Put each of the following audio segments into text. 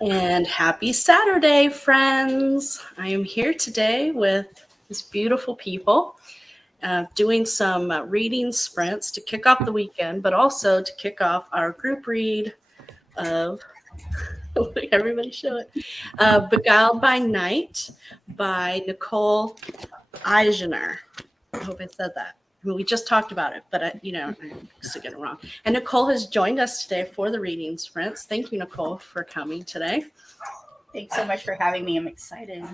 And happy Saturday, friends. I am here today with these beautiful people doing some reading sprints to kick off the weekend, but also to kick off our group read of, everybody show it, Beguiled by Night by Nicole Eigener. I hope I said that. I mean, we just talked about it, but I'm still getting it wrong. And Nicole has joined us today for the reading sprints. Thank you, Nicole, for coming today. Thanks so much for having me. I'm excited.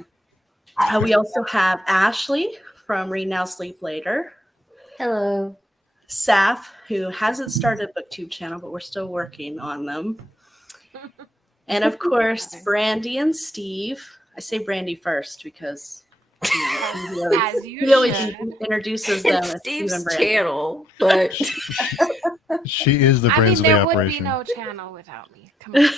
We also have Ashley from Read Now, Sleep Later. Hello. Saf, who hasn't started a BookTube channel, but we're still working on them. And of course, Brandy and Steve. I say Brandy first because he always introduces them as Steve and Brandy. Channel, but she is the brains of the operation. There would be no channel without me. Come on.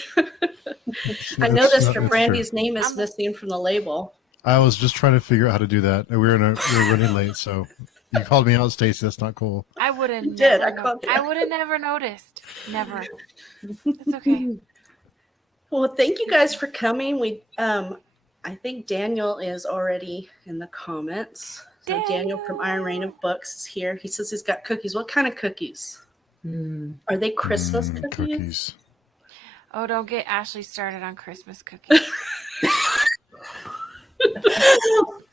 I noticed that Brandy's name is missing from the label. I was just trying to figure out how to do that. We were running late, so you called me out, Stacey. That's not cool. I wouldn't. I would have never noticed. Never. It's okay. Well, thank you guys for coming. We, I think Daniel is already in the comments. So Daniel from Iron Rain of Books is here. He says he's got cookies. What kind of cookies? Are they Christmas cookies? Oh, don't get Ashley started on Christmas cookies.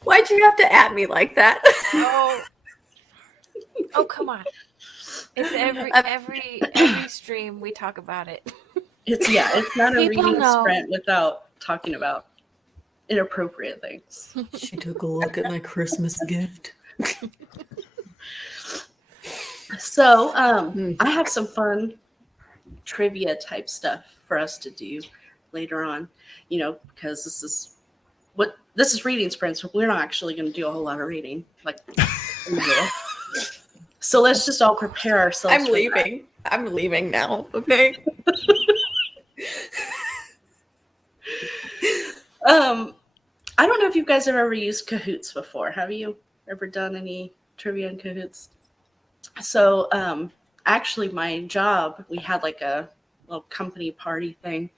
Why'd you have to at me like that? Oh, come on! It's every stream we talk about it. It's not a reading sprint without talking about inappropriate things. She took a look at my Christmas gift. So, I have some fun trivia type stuff for us to do later on, because this is reading sprints. We're not actually going to do a whole lot of reading, so let's just all prepare ourselves. I'm leaving. That. I'm leaving now. Okay. I don't know if you guys have ever used Kahoots before. Have you ever done any trivia in Kahoots? So, actually, my job, we had like a little company party thing.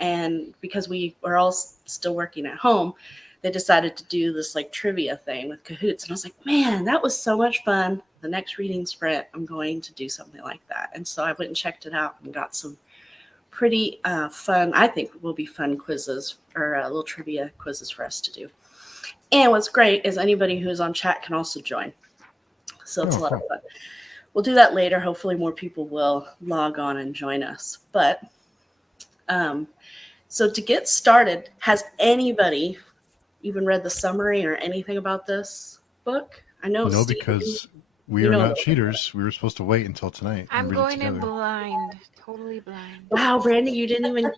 And because we were all still working at home, they decided to do this like trivia thing with Kahoots. And I was like, man, that was so much fun. The next reading sprint, I'm going to do something like that. And so I went and checked it out and got some pretty fun, I think will be fun quizzes or little trivia quizzes for us to do. And what's great is anybody who's on chat can also join. So it's a lot of fun. We'll do that later. Hopefully more people will log on and join us. But so to get started, has anybody even read the summary or anything about this book? I know. No, because we are not cheaters. We were supposed to wait until tonight. I'm going in blind. Totally blind. Wow, Brandy, you didn't even...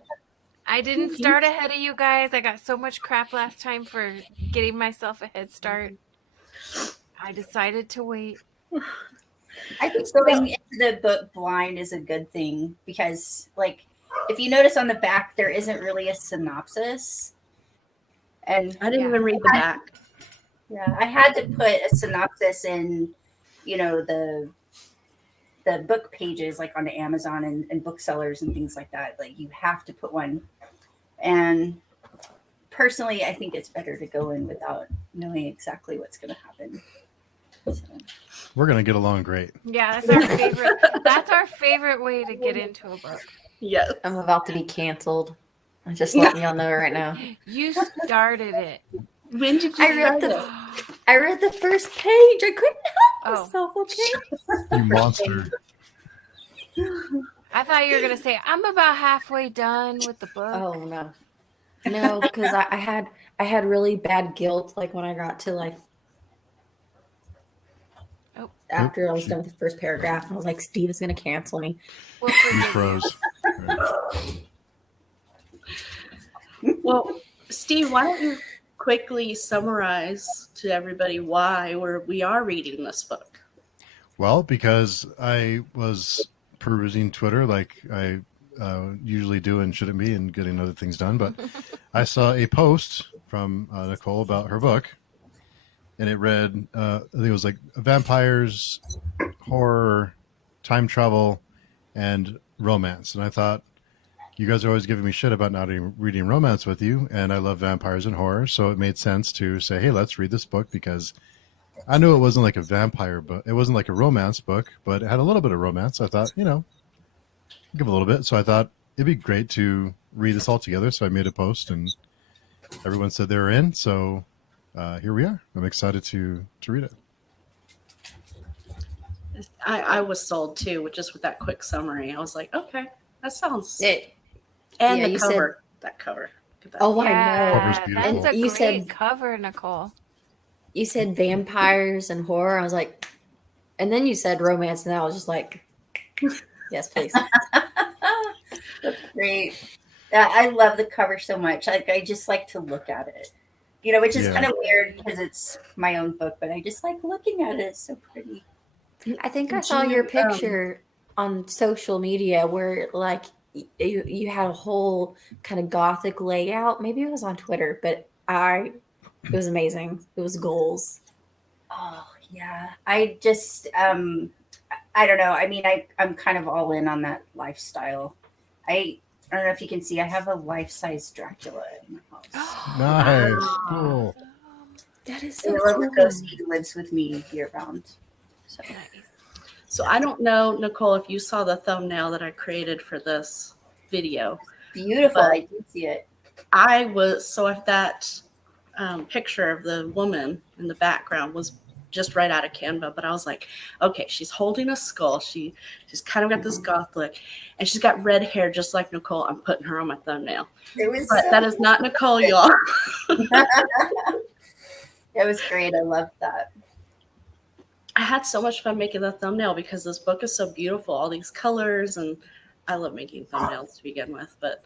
I didn't start ahead of you guys. I got so much crap last time for getting myself a head start. I decided to wait. I think going into the book blind is a good thing because, if you notice on the back, there isn't really a synopsis. And I didn't even read the back. Yeah, I had to put a synopsis in, the book pages, like on the Amazon and booksellers and things like that. Like, you have to put one. And personally, I think it's better to go in without knowing exactly what's going to happen. So. We're going to get along great. Yeah, that's our favorite. That's our favorite way to get into a book. Yes. I'm about to be canceled. I'm just letting y'all know right now. You started it. When did you I read the first page. I couldn't help myself, okay? You monster. I thought you were going to say, I'm about halfway done with the book. Oh, no. No, because I had really bad guilt, when I got to, after I was done with the first paragraph, and I was like, Steve is going to cancel me. You froze. Well, Steve, why don't you quickly summarize to everybody why we are reading this book? Well, because I was perusing Twitter like I usually do and shouldn't be and getting other things done. But I saw a post from Nicole about her book. And it read, I think it was like vampires, horror, time travel, and romance. And I thought, you guys are always giving me shit about not reading romance with you, and I love vampires and horror, so it made sense to say, hey, let's read this book, because I knew it wasn't like a vampire book. It wasn't like a romance book, but it had a little bit of romance. I thought, give a little bit. So I thought it'd be great to read this all together. So I made a post, and everyone said they were in. So here we are. I'm excited to read it. I was sold too, just with that quick summary. I was like, okay, that sounds. It, And yeah, the you said- cover, that cover. Look at that. oh, I know. Yeah, Cover's beautiful. that's a And you great said- cover, Nicole. You said vampires and horror. I was like, and then you said romance, and I was just like, yes, please. That's great. I love the cover so much. I just like to look at it, which is Yeah. kind of weird because it's my own book, but I just like looking at it. It's so pretty. I think I Did saw you, your picture on social media where like you had a whole kind of gothic layout. Maybe it was on Twitter, but it was amazing. It was goals. Oh yeah. I just I don't know. I mean, I'm kind of all in on that lifestyle. I don't know if you can see. I have a life-size Dracula in my house. Nice. Cool. That is And so I love cool. the ghost who lives with me year round. So So I don't know, Nicole, if you saw the thumbnail that I created for this video. beautiful. But- I did see it. If that picture of the woman in the background was just right out of Canva, but I was like, okay, she's holding a skull. She's kind of got this goth look, and she's got red hair just like Nicole. I'm putting her on my thumbnail, It was but so that is not Nicole, y'all. It was great. I loved that. I had so much fun making the thumbnail because this book is so beautiful, all these colors, and I love making thumbnails to begin with, but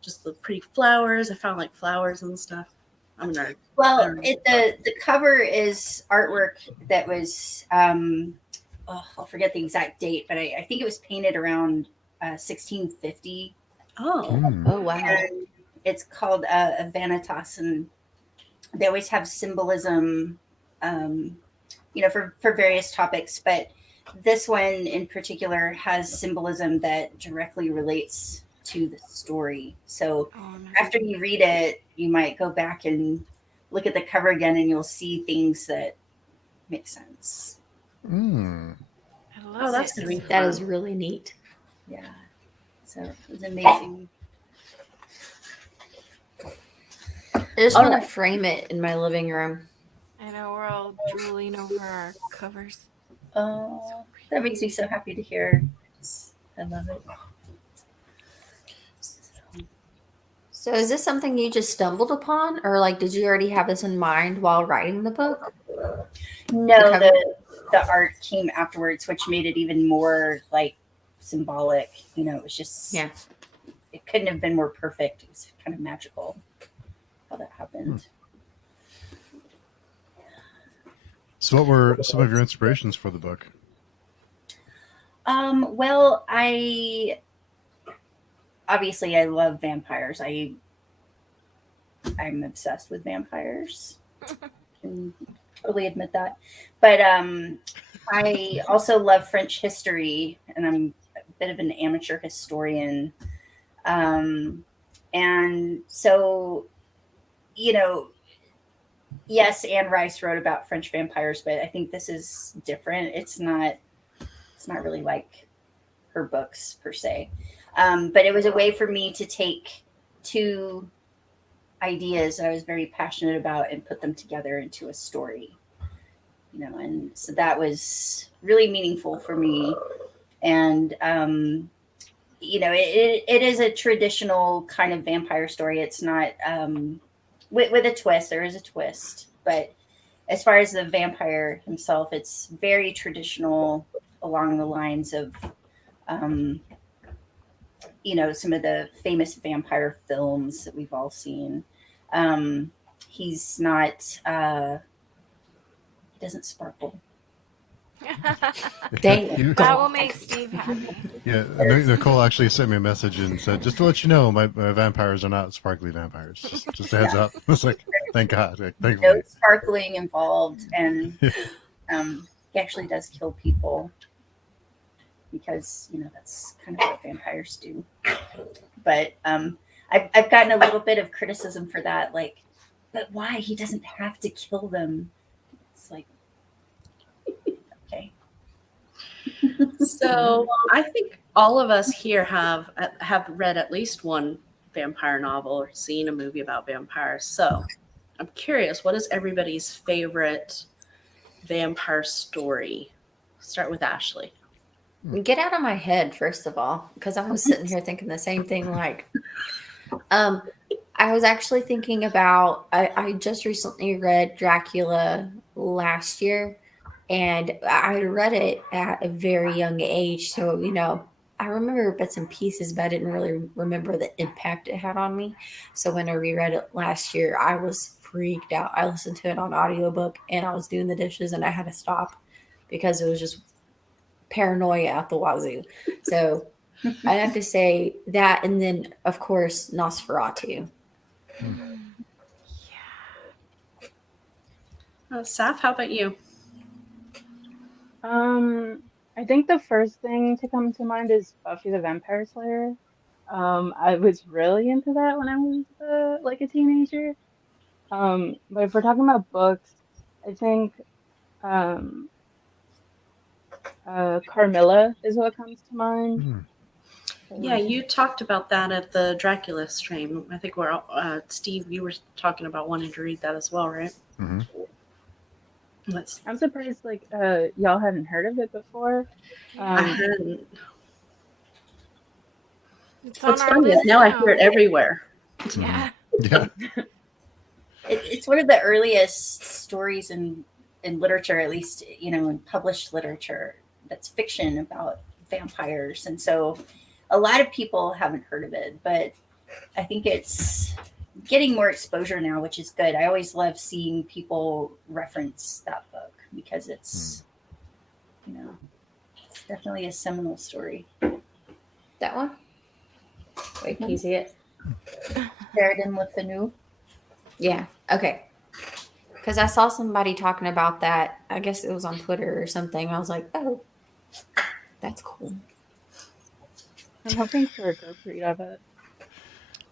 just the pretty flowers. I found like flowers and stuff. I'm a nerd. Well, the cover is artwork that was I'll forget the exact date, but I think it was painted around 1650. Oh, Oh wow. And it's called a vanitas, and they always have symbolism, for various topics. But this one in particular has symbolism that directly relates to the story. So Oh, no. after you read it, you might go back and look at the cover again, and you'll see things that make sense. Mm. I love oh, that's it. gonna be That fun. is really neat. Yeah. So it was amazing. I just All want right. to frame it in my living room. I know we're all drooling over our covers. Oh, that makes me so happy to hear. I love it. So is this something you just stumbled upon, or like did you already have this in mind while writing the book? No, The the art came afterwards, which made it even more like symbolic. It was just Yeah. It couldn't have been more perfect. It was kind of magical how that happened. So what were some of your inspirations for the book? Well, I love vampires. I'm obsessed with vampires. Can totally admit that. But I also love French history, and I'm a bit of an amateur historian. And so, yes, Anne Rice wrote about French vampires, but I think this is different. It's not really like her books per se. But it was a way for me to take two ideas that I was very passionate about and put them together into a story. And so that was really meaningful for me. And it is a traditional kind of vampire story. It's not with a twist. There is a twist, but as far as the vampire himself, it's very traditional along the lines of some of the famous vampire films that we've all seen. He's not he doesn't sparkle. Dang. You- That will make Steve happy. Yeah, Nicole actually sent me a message and said, just to let you know, my vampires are not sparkly vampires. Just a heads up. I was like, thank God. Like, No thankfully. sparkling involved, and he actually does kill people. because that's kind of what vampires do. But I've gotten a little bit of criticism for that, like, but why? He doesn't have to kill them. It's like, okay. So I think all of us here have read at least one vampire novel or seen a movie about vampires. So I'm curious, what is everybody's favorite vampire story? Start with Ashley. Get out of my head, first of all, because I was sitting here thinking the same thing. Like, I was actually thinking about, I just recently read Dracula last year, and I read it at a very young age. So, I remember bits and pieces, but I didn't really remember the impact it had on me. So when I reread it last year, I was freaked out. I listened to it on audiobook, and I was doing the dishes, and I had to stop because it was just paranoia out the wazoo. So I have to say that, and then of course Nosferatu. Saf, how about you? I think the first thing to come to mind is Buffy the Vampire Slayer. I was really into that when I was like a teenager. But if we're talking about books, I think Carmilla is what comes to mind. Yeah, you talked about that at the Dracula stream. I think Steve, you were talking about wanting to read that as well, right? Mm-hmm. I'm surprised y'all hadn't heard of it before. I hadn't. It's What's on our funny is list now I hear it everywhere. Yeah. Yeah. It's one of the earliest stories in literature, at least in published literature, that's fiction about vampires, and so a lot of people haven't heard of it, but I think it's getting more exposure now, which is good. I always love seeing people reference that book because it's it's definitely a seminal story. That one? Wait, can you see it? Sheridan Le Fanu. Yeah. Okay. Because I saw somebody talking about that. I guess it was on Twitter or something. I was like, oh, that's cool. I'm hoping for a group read of it.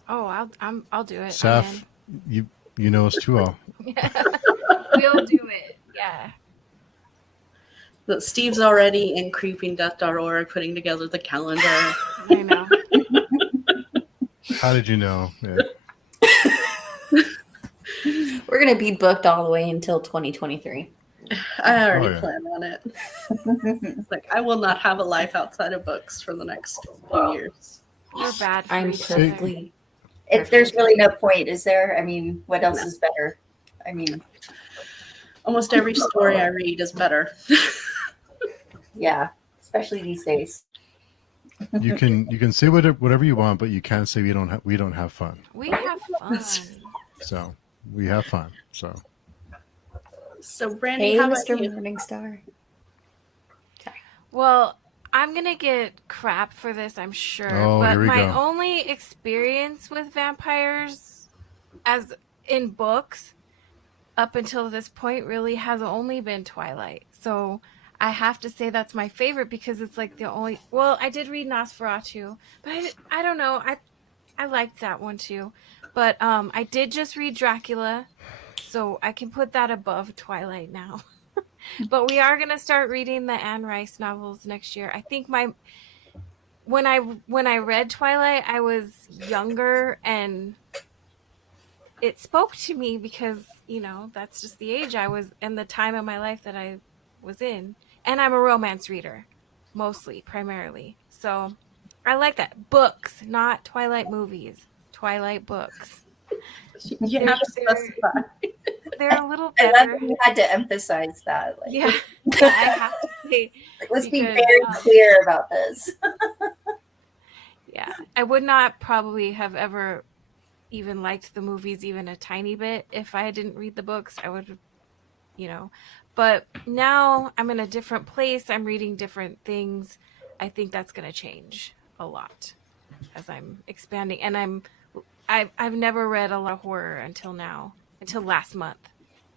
Oh, I'll do it. Saf, you know us too well. We'll do it. Yeah. But Steve's already in creepingdeath.org putting together the calendar. I know. How did you know? Yeah. We're going to be booked all the way until 2023. I already Oh, yeah. plan on it. It's like I will not have a life outside of books for the next few years. We're bad for I'm each other. perfectly. If there's really no point, is there? I mean, what else is better? I mean, Almost every story I read is better. yeah, especially these days. You can say whatever you want, but you can't say we don't have fun. We have fun. So we have fun. So So Brandy, Hey, how about Mr. you? Morningstar. Well, I'm going to get crap for this, I'm sure. Oh, but here we my go. only experience with vampires as in books up until this point really has only been Twilight. So I have to say that's my favorite because it's like the only... Well, I did read Nosferatu, but I don't know. I liked that one too. But I did just read Dracula, so I can put that above Twilight now. But we are going to start reading the Anne Rice novels next year. I think when I read Twilight, I was younger and it spoke to me because, that's just the age I was and the time of my life that I was in. And I'm a romance reader, mostly, primarily. So I like that. Books, not Twilight movies. Twilight books. You have to specify. They're a little I love better. that you had to emphasize that. Like, Yeah, I have to say. let's be Because, very clear about this. Yeah, I would not probably have ever even liked the movies even a tiny bit if I didn't read the books. I would, But now I'm in a different place. I'm reading different things. I think that's going to change a lot as I'm expanding. And I've never read a lot of horror until now, until last month.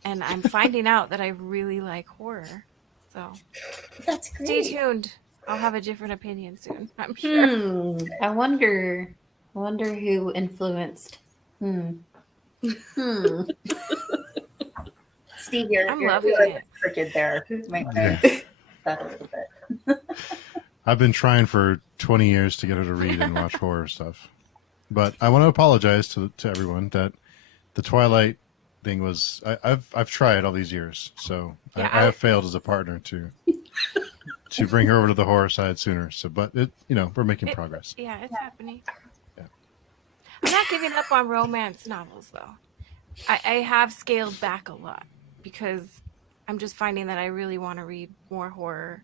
And I'm finding out that I really like horror. So That's great. stay tuned. I'll have a different opinion soon. I'm sure. I wonder who influenced. Steve, I'm you're loving feeling it. crooked there. You might want Yeah. to that a little bit. I've been trying for 20 years to get her to read and watch horror stuff. But I want to apologize to everyone that the Twilight thing was. I've tried all these years, so Yeah, I have failed as a partner to bring her over to the horror side sooner. So, but we're making progress. Yeah, it's happening. Yeah. I'm not giving up on romance novels though. I have scaled back a lot because I'm just finding that I really want to read more horror,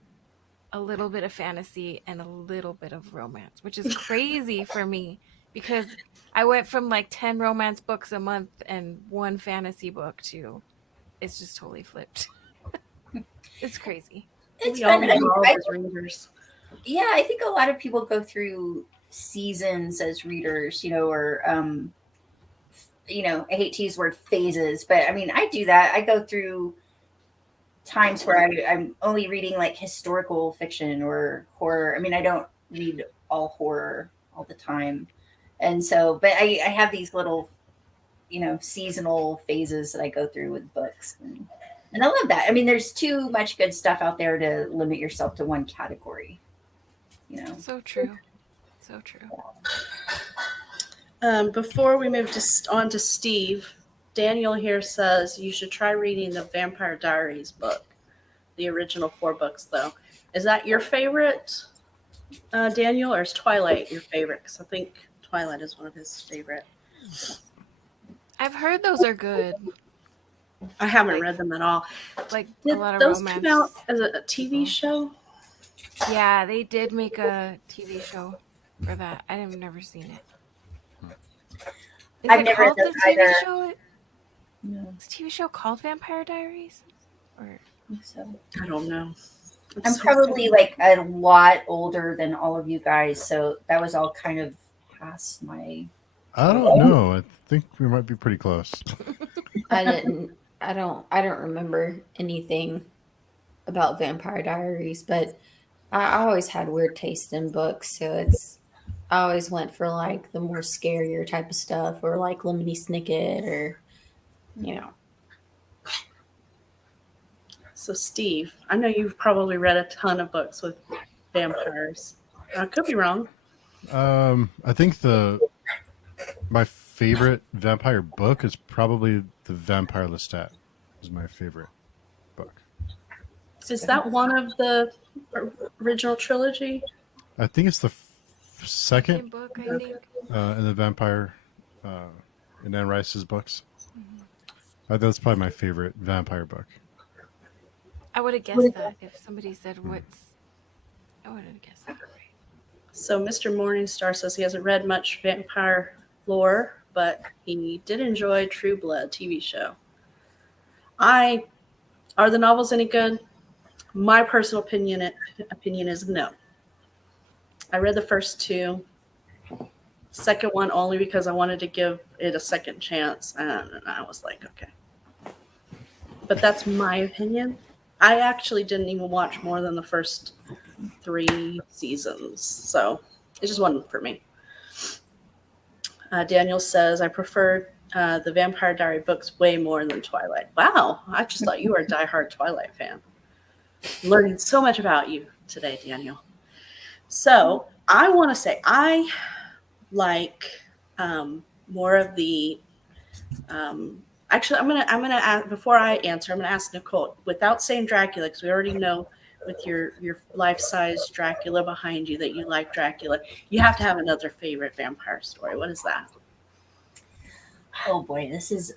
a little bit of fantasy, and a little bit of romance, which is crazy for me because I went from like 10 romance books a month and 1 fantasy book to it's just totally flipped. It's crazy. It's We all fun. I mean, evolve I as readers. Yeah, I think a lot of people go through seasons as readers, or I hate to use the word phases, but I mean, I do that. I go through times where I'm only reading like historical fiction or horror. I mean, I don't read all horror all the time. And so, but I have these little, seasonal phases that I go through with books. And I love that. I mean, there's too much good stuff out there to limit yourself to one category. So true. So true. Before we move on to Steve, Daniel here says you should try reading the Vampire Diaries book, the original 4 books, though. Is that your favorite, Daniel, or is Twilight your favorite? Because I think Twilight is one of his favorite. I've heard those are good. I haven't read them at all. Like Did a lot of those romance. come out as a TV show? Yeah, they did make a TV show for that. I've never seen it. Is I've it never called done the TV either. show? No, Is the TV show called Vampire Diaries? Or I think so. I don't know. I'm so probably like a lot older than all of you guys, so that was all kind of past my. I don't know. I think we might be pretty close. I don't remember anything about Vampire Diaries, but I always had weird taste in books, so I always went for like the more scarier type of stuff, or like Lemony Snicket, or So, Steve, I know you've probably read a ton of books with vampires. I could be wrong. I think my favorite vampire book is probably The Vampire Lestat. Is my favorite book. Is that one of the original trilogy? I think it's the second book, I think. in the vampire in Anne Rice's books. That's probably my favorite vampire book. I would have guessed that if somebody said what's. I would have guessed that. So, Mr. Morningstar says he hasn't read much vampire lore, but he did enjoy True Blood TV show. Are the novels any good? My personal opinion is no. I read the first 2. Second one only because I wanted to give it a second chance, and I was like, okay. But that's my opinion. I actually didn't even watch more than the first 3 seasons, so it just wasn't for me. Daniel says, I prefer the Vampire Diary books way more than Twilight. Wow, I just thought you were a diehard Twilight fan. Learning so much about you today, Daniel. So I want to say I like more of the. Actually, I'm gonna ask, before I answer, I'm gonna ask Nicole without saying Dracula, because we already know with your life-size Dracula behind you that you like Dracula. You have to have another favorite vampire story. What is that? Oh boy, this is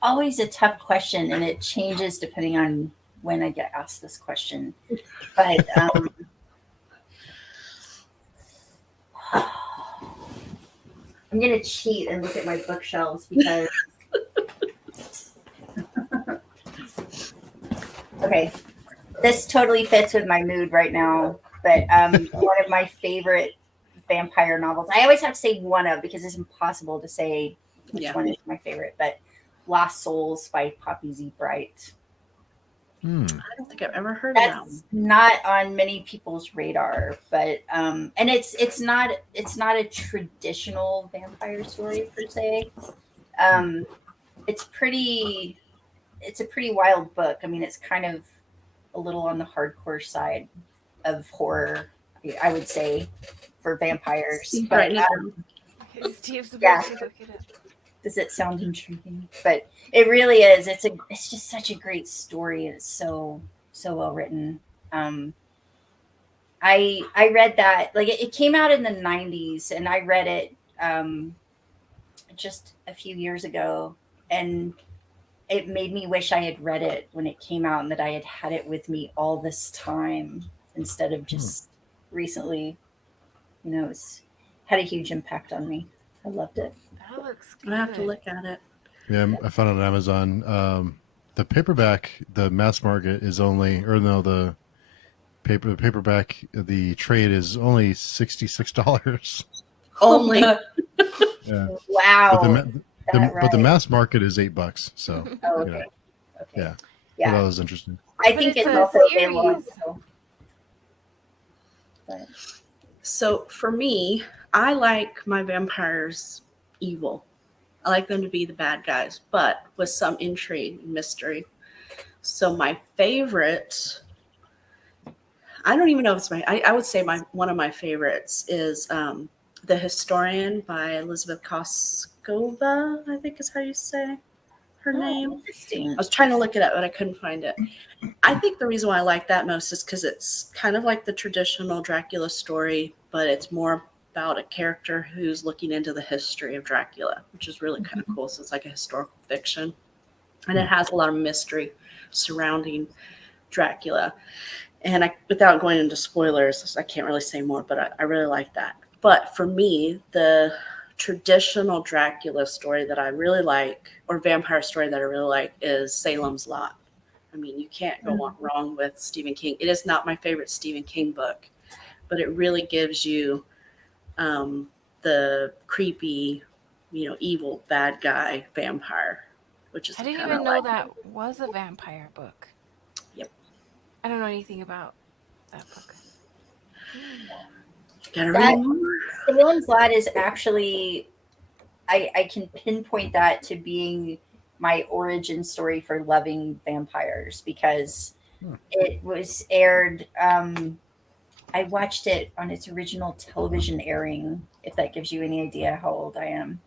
always a tough question, and it changes depending on when I get asked this question. But I'm gonna cheat and look at my bookshelves because. Okay, this totally fits with my mood right now. But one of my favorite vampire novels. I always have to say one of because it's impossible to say which one is my favorite. But Lost Souls by Poppy Z. Bright. I don't think I've ever heard of that one. That's not on many people's radar, but and it's not a traditional vampire story per se. It's a pretty wild book. I mean, it's kind of a little on the hardcore side of horror, I would say, for vampires. Steve's But writing it down. Okay, Steve's Yeah. about to look it up. does it sound intriguing? But it really is. It's just such a great story. It's so well written. I read that, like, it came out in the 90s, and I read it just a few years ago, and it made me wish I had read it when it came out and that I had had it with me all this time instead of just recently. You know, it's had a huge impact on me. I loved it. That looks good. I have to look at it. Yeah, I found it on Amazon. The paperback, the mass market is only, or no, the paperback, the trade is only $66. Only. Yeah. Wow. But the mass market is $8. So Oh, okay. you know, Okay. yeah. Yeah. That was interesting. I But think it's it's a also available on series. Kindle. But So for me, I like my vampires evil. I like them to be the bad guys, but with some intrigue and mystery. So my favorite, I don't even know if it's I would say one of my favorites is The Historian by Elizabeth Koskova, I think is how you say her name. interesting. I was trying to look it up, but I couldn't find it. I think the reason why I like that most is because it's kind of like the traditional Dracula story, but it's more about a character who's looking into the history of Dracula, which is really kind of cool. So it's like a historical fiction. And it has a lot of mystery surrounding Dracula. And without going into spoilers, I can't really say more, but I really like that. But for me, the traditional Dracula story that I really like, or vampire story that I really like, is Salem's Lot. I mean, you can't go wrong with Stephen King. It is not my favorite Stephen King book, but it really gives you the creepy, evil bad guy vampire, which is I didn't kinda even know like- that was a vampire book. Yep. I don't know anything about that book. Gotta That- read more. Salem's Lot is actually, I can pinpoint that to being my origin story for loving vampires, because it was aired. I watched it on its original television airing, if that gives you any idea how old I am.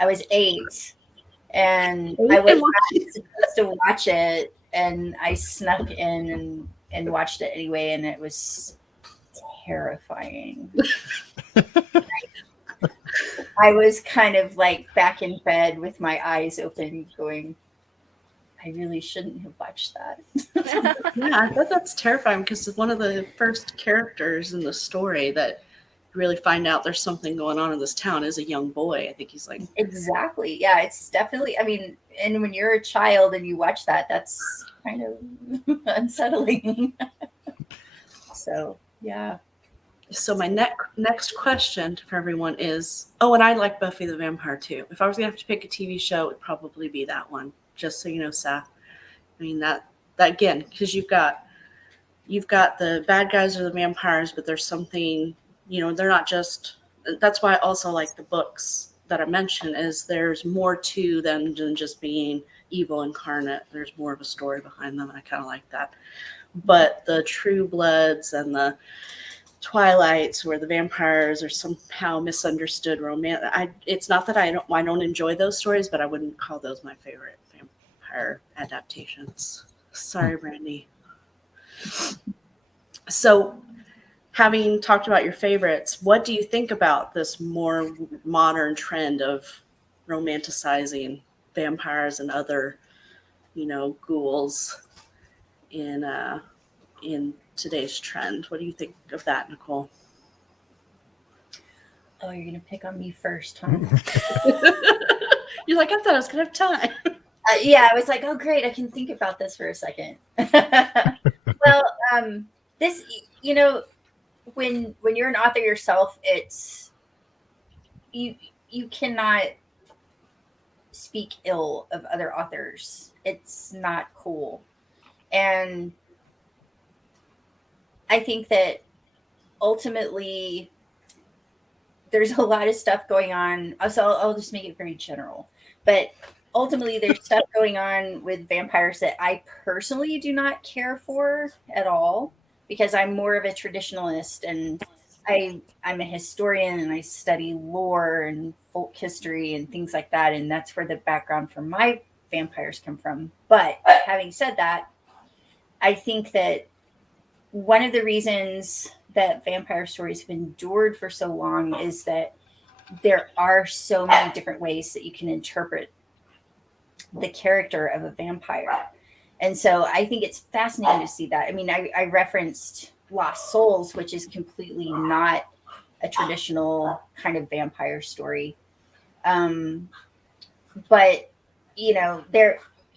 I was 8, and I was not supposed to watch it, and I snuck in and watched it anyway, and it was terrifying. I was kind of like back in bed with my eyes open going, I really shouldn't have watched that. Yeah, I thought that's terrifying because it's one of the first characters in the story that you really find out there's something going on in this town is a young boy. I think he's like, Exactly. Yeah, it's definitely, I mean, and when you're a child and you watch that, that's kind of unsettling. So, yeah. so my next question for everyone is, oh, and I like Buffy the Vampire too. If I was gonna have to pick a TV show, it would probably be that one. Just so you know, Seth. I mean that again, because you've got the bad guys or the vampires, but there's something, they're not just. That's why I also like the books that I mentioned. Is there's more to them than just being evil incarnate. There's more of a story behind them, and I kind of like that. But the True Bloods and the Twilights, where the vampires are somehow misunderstood romance. It's not that I don't enjoy those stories, but I wouldn't call those my favorite vampire adaptations. Sorry, Brandy. So, having talked about your favorites, what do you think about this more modern trend of romanticizing vampires and other, ghouls in today's trend? What do you think of that, Nicole? Oh, you're going to pick on me first, huh? You're like, I thought I was going to have time. Yeah, I was like, oh, great. I can think about this for a second. Well, this, when you're an author yourself, it's, you cannot speak ill of other authors. It's not cool. And I think that ultimately there's a lot of stuff going on. So I'll just make it very general. But ultimately, there's stuff going on with vampires that I personally do not care for at all, because I'm more of a traditionalist, and I'm a historian, and I study lore and folk history and things like that. And that's where the background for my vampires come from. But having said that, I think that one of the reasons that vampire stories have endured for so long is that there are so many different ways that you can interpret the character of a vampire. And so I think it's fascinating to see that. I mean, I referenced Lost Souls, which is completely not a traditional kind of vampire story. But, you know,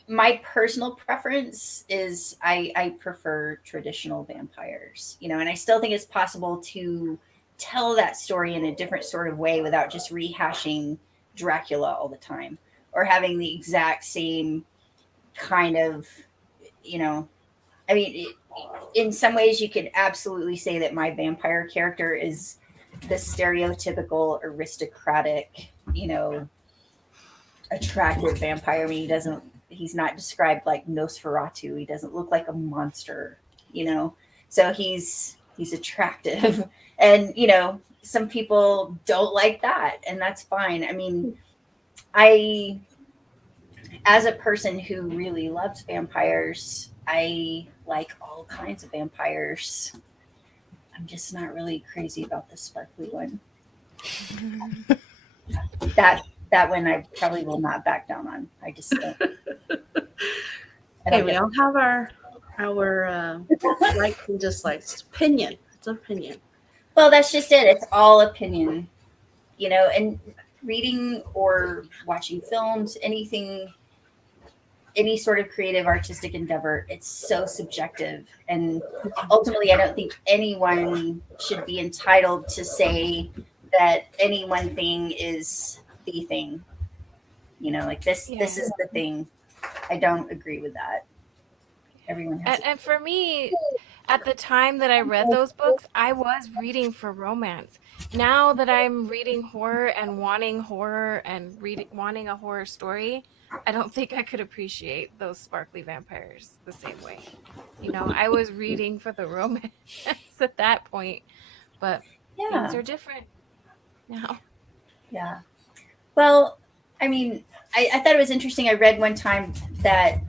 my personal preference is I prefer traditional vampires, you know, and I still think it's possible to tell that story in a different sort of way without just rehashing Dracula all the time or having the exact same kind of, you know, I mean, in some ways you could absolutely say that my vampire character is the stereotypical aristocratic, you know, attractive vampire. I mean, he's not described like Nosferatu. He doesn't look like a monster, you know? So he's attractive. And, you know, some people don't like that, and that's fine. I mean, as a person who really loves vampires, I like all kinds of vampires. I'm just not really crazy about the sparkly one. That one I probably will not back down on. I just don't. Hey, we all have our likes and dislikes. It's opinion. It's opinion. Well, that's just it. It's all opinion, you know. And reading or watching films, anything, any sort of creative artistic endeavor, it's so subjective. And ultimately, I don't think anyone should be entitled to say that any one thing is the thing. You know, like this is the thing. I don't agree with that. Everyone has And for me, at the time that I read those books, I was reading for romance. Now that I'm reading horror and wanting wanting a horror story, I don't think I could appreciate those sparkly vampires the same way. You know, I was reading for the romance at that point, but things are different now. Yeah. Well, I mean, I thought it was interesting. I read one time that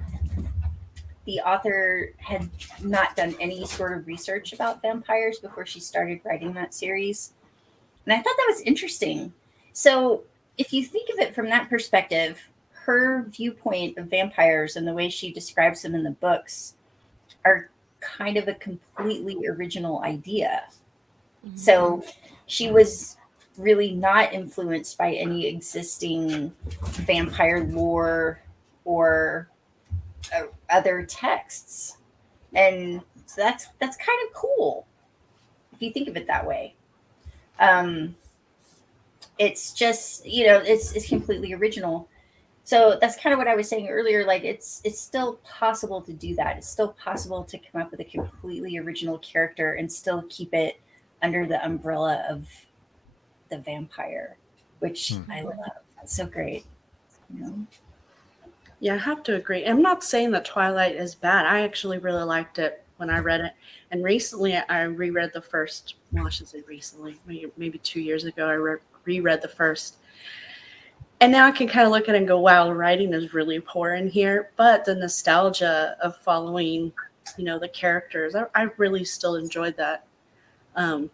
the author had not done any sort of research about vampires before she started writing that series. And I thought that was interesting. So if you think of it from that perspective, her viewpoint of vampires and the way she describes them in the books are kind of a completely original idea. Mm-hmm. So she was really not influenced by any existing vampire lore or other texts. And so that's kind of cool if you think of it that way. It's just, you know, it's completely original. So that's kind of what I was saying earlier. Like it's still possible to do that. It's still possible to come up with a completely original character and still keep it under the umbrella of the vampire, which I love. That's so great. You know? Yeah, I have to agree. I'm not saying that Twilight is bad. I actually really liked it when I read it. And recently I reread the first, well, I should say recently, maybe 2 years ago, I reread the first. And now I can kind of look at it and go, wow, the writing is really poor in here. But the nostalgia of following, you know, the characters, I really still enjoyed that. And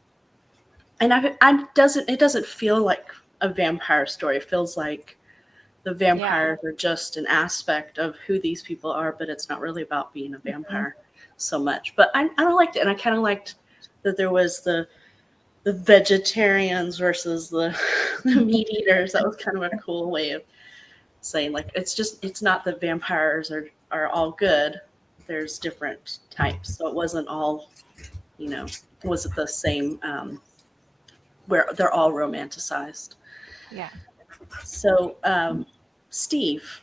it doesn't feel like a vampire story. It feels like the vampires are just an aspect of who these people are, but it's not really about being a vampire so much. But I liked it, and I kind of liked that there was the vegetarians versus the meat eaters. That was kind of a cool way of saying, like, it's not that vampires are all good. There's different types, so it wasn't all, you know, it wasn't the same where they're all romanticized. Yeah. So, Steve,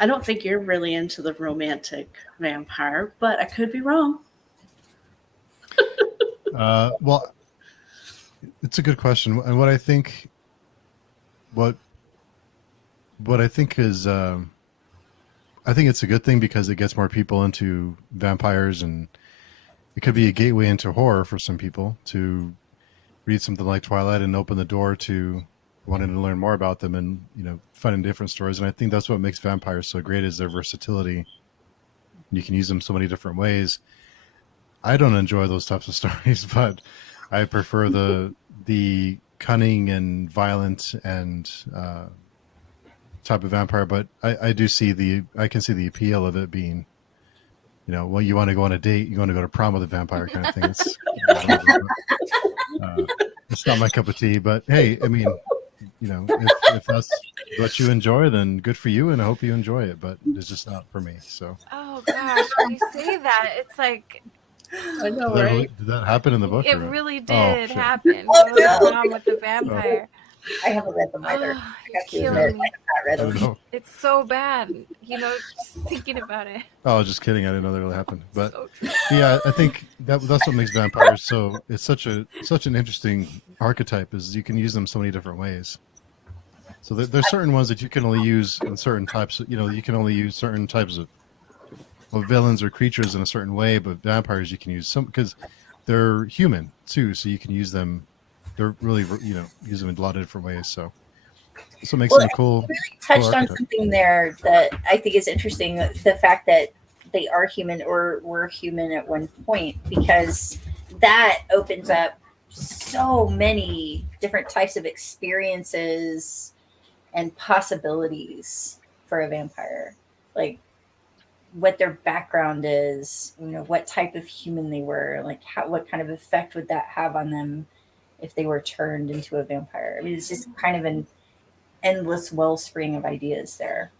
I don't think you're really into the romantic vampire, but I could be wrong. Well, it's a good question, and what I think is, I think it's a good thing because it gets more people into vampires, and it could be a gateway into horror for some people to read something like Twilight and open the door to wanting to learn more about them and, finding different stories. And I think that's what makes vampires so great, is their versatility. You can use them so many different ways. I don't enjoy those types of stories, but I prefer the cunning and violent and type of vampire. But I can see the appeal of it being, well, you want to go on a date, you want to go to prom with a vampire kind of thing. It's not my cup of tea, but hey, I mean, if that's what you enjoy, then good for you, and I hope you enjoy it. But it's just not for me. So. Oh gosh, when you say that, it's like I know, right? Did that happen in the book? it or what? really Oh, did shit. happen. Oh, Go to no. prom with the vampire. I haven't read them either. Oh, I you're have to killing admit, me. I have not read I don't them. know. It's so bad. Just thinking about it. Oh, just kidding. I didn't know that really happened. But So true. yeah, I think that's what makes vampires so. It's such an interesting archetype, is you can use them so many different ways. So there's certain ones that you can only use in certain types. You can only use certain types of villains or creatures in a certain way. But vampires, you can use some because they're human too. So you can use them. They're really use them in a lot of different ways. So it makes them cool. Touched on archetype. something there that I think is interesting, the fact that they are human or were human at one point, because that opens up so many different types of experiences and possibilities for a vampire, like what their background is, what type of human they were, like what kind of effect would that have on them if they were turned into a vampire. I mean, it's just kind of an endless wellspring of ideas there.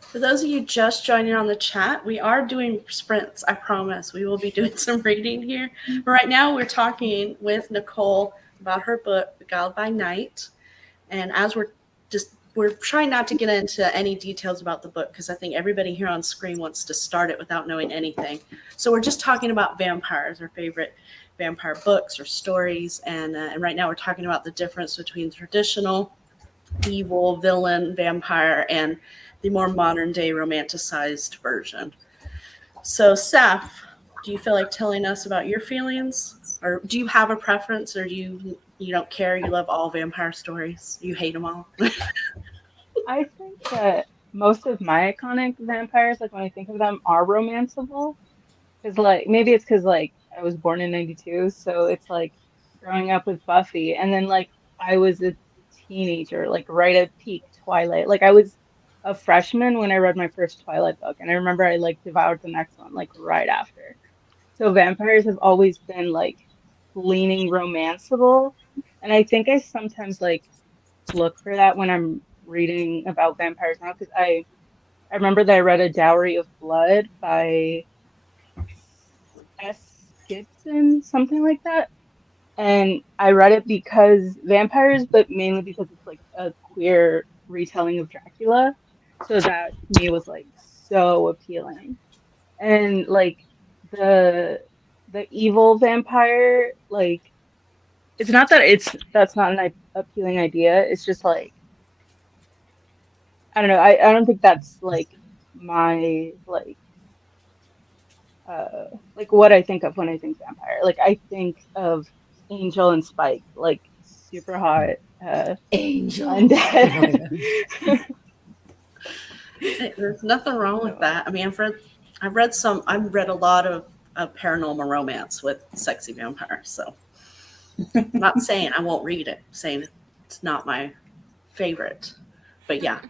For those of you just joining on the chat, we are doing sprints. I promise we will be doing some reading here. But right now, we're talking with Nicole about her book, Beguiled by Night. And as we're trying not to get into any details about the book, because I think everybody here on screen wants to start it without knowing anything. So we're just talking about vampires, our favorite vampire books or stories. And right now, we're talking about the difference between traditional evil villain vampire and the more modern day romanticized version. So, Seth, do you feel like telling us about your feelings, or do you have a preference, or do you don't care? You love all vampire stories. You hate them all. I think that most of my iconic vampires, like when I think of them, are romanceable. Because maybe it's because I was born in '92, so it's like growing up with Buffy, and then I was a teenager, right at peak Twilight. I was a freshman when I read my first Twilight book, and I remember I devoured the next one right after. So vampires have always been leaning romanceable, and I think I sometimes look for that when I'm reading about vampires now, because I remember that I read A Dowry of Blood by S. Gibson, something like that. And I read it because vampires, but mainly because it's a queer retelling of Dracula. So that to me was so appealing. And the evil vampire, it's not that that's not an appealing idea. It's just I don't know. I don't think that's my what I think of when I think vampire. I think of Angel and Spike, super hot, Angel. undead. There's nothing wrong with that. I mean, I've read a lot of paranormal romance with sexy vampires. So I'm not saying I won't read it. I'm saying it's not my favorite. But yeah,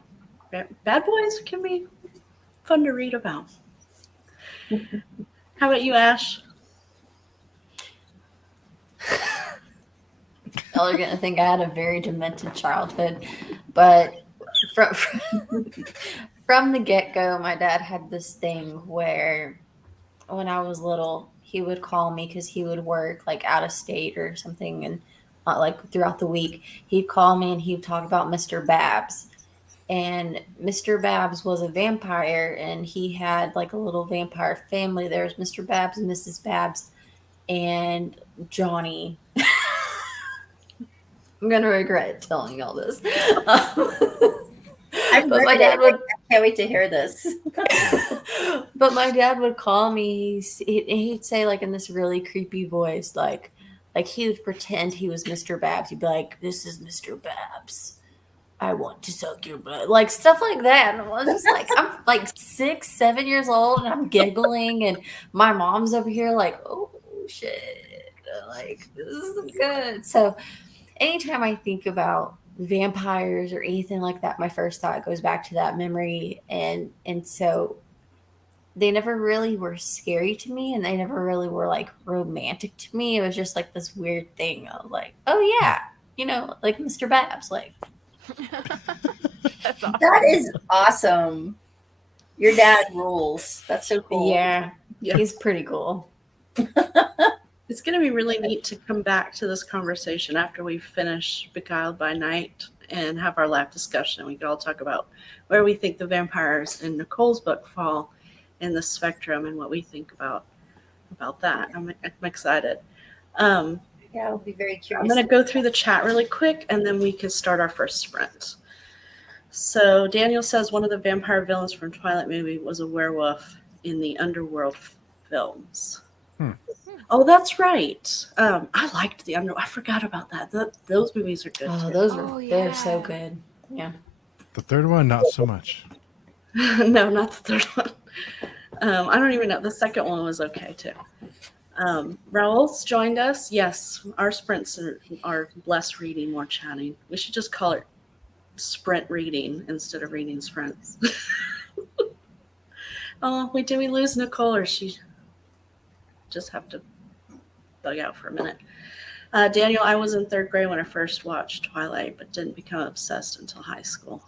bad boys can be fun to read about. How about you, Ash? Y'all are gonna think I had a very demented childhood, but from the get-go, my dad had this thing where when I was little, he would call me because he would work out of state or something, and throughout the week, he'd call me and he'd talk about Mr. Babs. and Mr. Babs was a vampire, and he had like a little vampire family. There was Mr. Babs and Mrs. Babs and Johnny. I'm gonna regret telling y'all this. I've But read my it. dad would. I can't wait to hear this. But my dad would call me. He'd say like in this really creepy voice, like he would pretend he was Mr. Babs. He'd be like, "This is Mr. Babs. I want to suck your blood," like stuff like that. And I was just like, I'm like 6, 7 years old, and I'm giggling, and my mom's over here like, "Oh shit, like this is good." So anytime I think about vampires or anything like that, my first thought goes back to that memory, and so they never really were scary to me, and they never really were like romantic to me. It was just like this weird thing of like, oh yeah, like Mr. Babs, like. That's awesome. That is awesome. Your dad rules. That's so cool. Yeah, Yeah. he's pretty cool. It's going to be really neat to come back to this conversation after we finish Beguiled by Night and have our live discussion. We can all talk about where we think the vampires in Nicole's book fall in the spectrum and what we think about that. I'm excited. Yeah, I'll be very curious. I'm going to go through the chat really quick, and then we can start our first sprint. So Daniel says one of the vampire villains from Twilight movie was a werewolf in the Underworld films. Oh, that's right. I liked the Underworld. I forgot about that. Those movies are good. Oh, too. those Oh, are they're yeah. so good. Yeah. The third one, not so much. No, not the third one. I don't even know. The second one was okay too. Raul's joined us. Yes, our sprints are less reading, more chatting. We should just call it sprint reading instead of reading sprints. Oh, wait, did we lose Nicole, or she just have to bug out for a minute? Daniel, I was in third grade when I first watched Twilight, but didn't become obsessed until high school.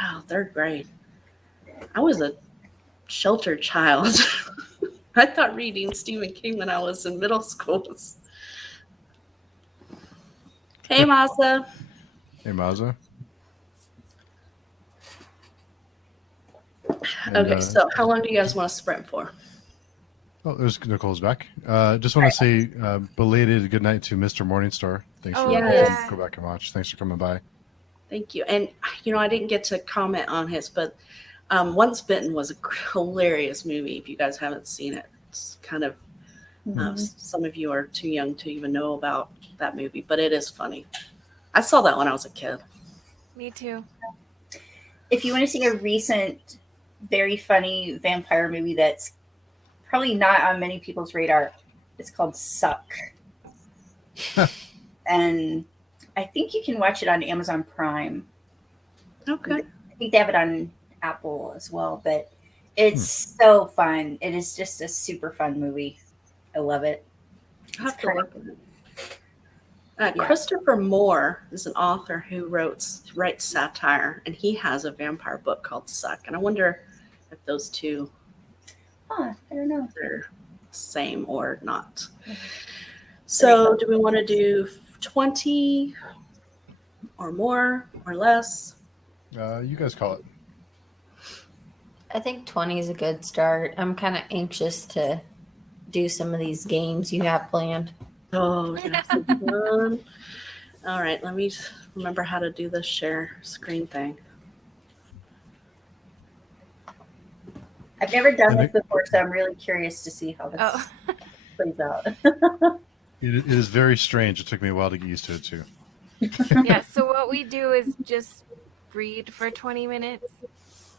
Wow, third grade. I was a sheltered child. I thought reading Stephen King when I was in middle school was... Hey, Mazda. Hey, Maza. And, Okay, so how long do you guys want to sprint for? Oh, there's Nicole's back. Just want to say belated good night to Mr. Morningstar. Thanks Oh, for yes. go back and watch. Thanks for coming by. Thank you. And, I didn't get to comment on his, but Once Bitten was a hilarious movie. If you guys haven't seen it, it's kind of, some of you are too young to even know about that movie, but it is funny. I saw that when I was a kid. Me too. If you want to see a recent, very funny vampire movie that's probably not on many people's radar, it's called Suck. And I think you can watch it on Amazon Prime. Okay. I think they have it on Apple as well, but it's so fun. It is just a super fun movie. I love it. I'll have to It's look at it. Yeah. Christopher Moore is an author who writes satire, and he has a vampire book called Suck. And I wonder if those two Huh, I don't know. are the same or not. So do we want to do 20 or more or less? You guys call it. I think 20 is a good start. I'm kind of anxious to do some of these games you have planned. Oh, that's fun. All right, let me remember how to do this share screen thing. I've never done this before, so I'm really curious to see how this Oh, plays out. It is very strange. It took me a while to get used to it too. yeah. So what we do is just read for 20 minutes.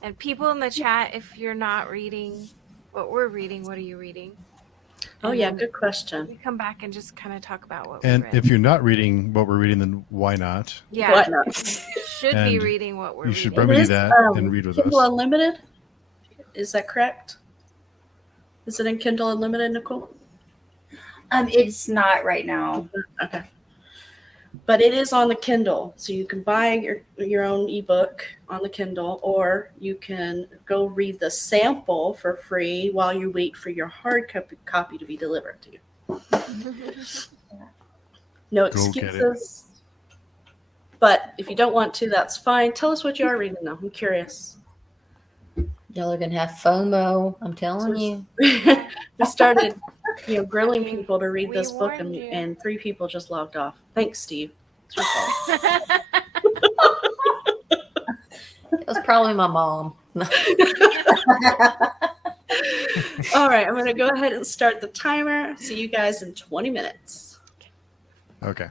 And people in the chat, if you're not reading what we're reading, what are you reading? Oh, And yeah, then good question. we come back and just kind of talk about what And we read. if you're not reading what we're reading, then why not? Yeah, Why not? should be And reading what we're You should reading. remedy Is, that and read with Kindle us. Unlimited? Is that correct? Is it in Kindle Unlimited, Nicole? It's not right now. Okay. But it is on the Kindle, so you can buy your own ebook on the Kindle, or you can go read the sample for free while you wait for your hard copy to be delivered to you. No Go get it. excuses. But if you don't want to, that's fine. Tell us what you are reading, though. I'm curious. Y'all are gonna have FOMO. I'm So telling you. we started, grilling people to read We this book, warned you. and 3 people just logged off. Thanks, Steve. It's your fault. It was probably my mom. All right, I'm going to go ahead and start the timer. See you guys in 20 minutes. Okay.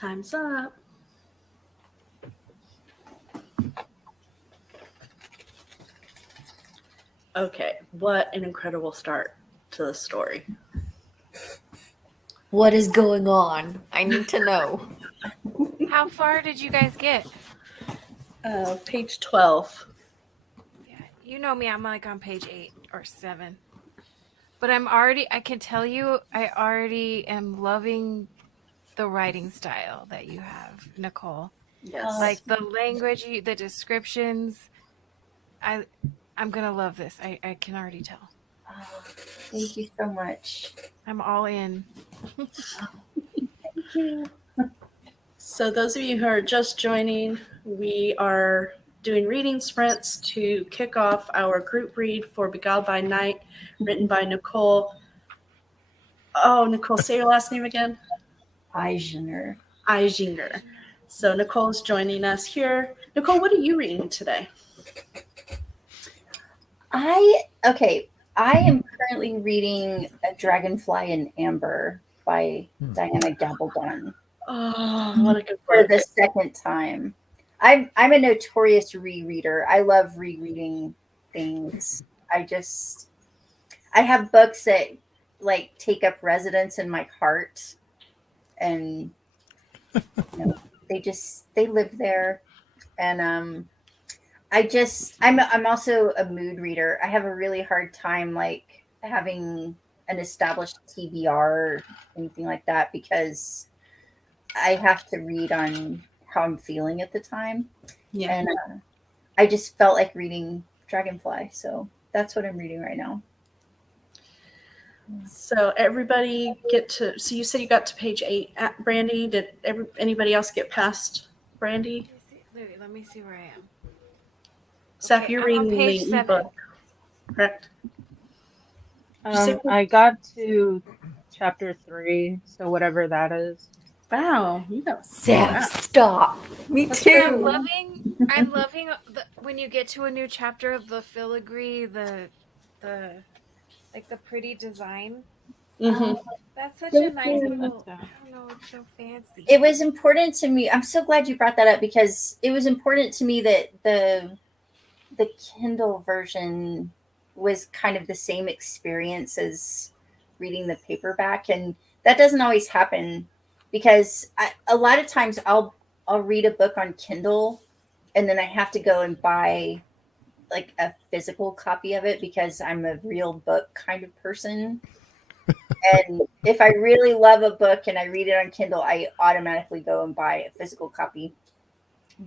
Time's up. Okay, what an incredible start to the story. What is going on? I need to know. How far did you guys get? Page 12. Yeah, you know me, I'm like on page 8 or 7. But I can tell you, I already am loving the writing style that you have, Nicole. Yes. Like the language, the descriptions. I'm gonna love this. I can already tell. Oh, thank you so much. I'm all in. Thank you. So those of you who are just joining, we are doing reading sprints to kick off our group read for Beguiled by Night, written by Nicole. Oh, Nicole, say your last name again. Eigener. Eigener. So Nicole's joining us here. Nicole, what are you reading today? I am currently reading A Dragonfly in Amber by Diana Gabaldon Oh, what a good for book. the second time. I'm a notorious rereader. I love rereading things. I have books that like take up residence in my heart, and they live there. And I'm also a mood reader. I have a really hard time like having an established TBR or anything like that because I have to read on how I'm feeling at the time. Yeah. And I just felt like reading Dragonfly, so that's what I'm reading right now. So everybody so you said you got to page 8 at Brandy. Did anybody else get past Brandy? Let me see where I am. Seth, Okay, you're I'm on reading page the 7. ebook, correct? Did you say- I got to chapter 3, so whatever that is. Wow, you got Sam, stop. Me That's too. I'm loving when you get to a new chapter, the filigree, the like the pretty design. Mhm. That's such Thank a nice you. little. I don't know, it's so fancy. It was important to me. I'm so glad you brought that up because it was important to me that the Kindle version was kind of the same experience as reading the paperback, and that doesn't always happen because a lot of times I'll read a book on Kindle and then I have to go and buy like a physical copy of it because I'm a real book kind of person. And if I really love a book and I read it on Kindle, I automatically go and buy a physical copy.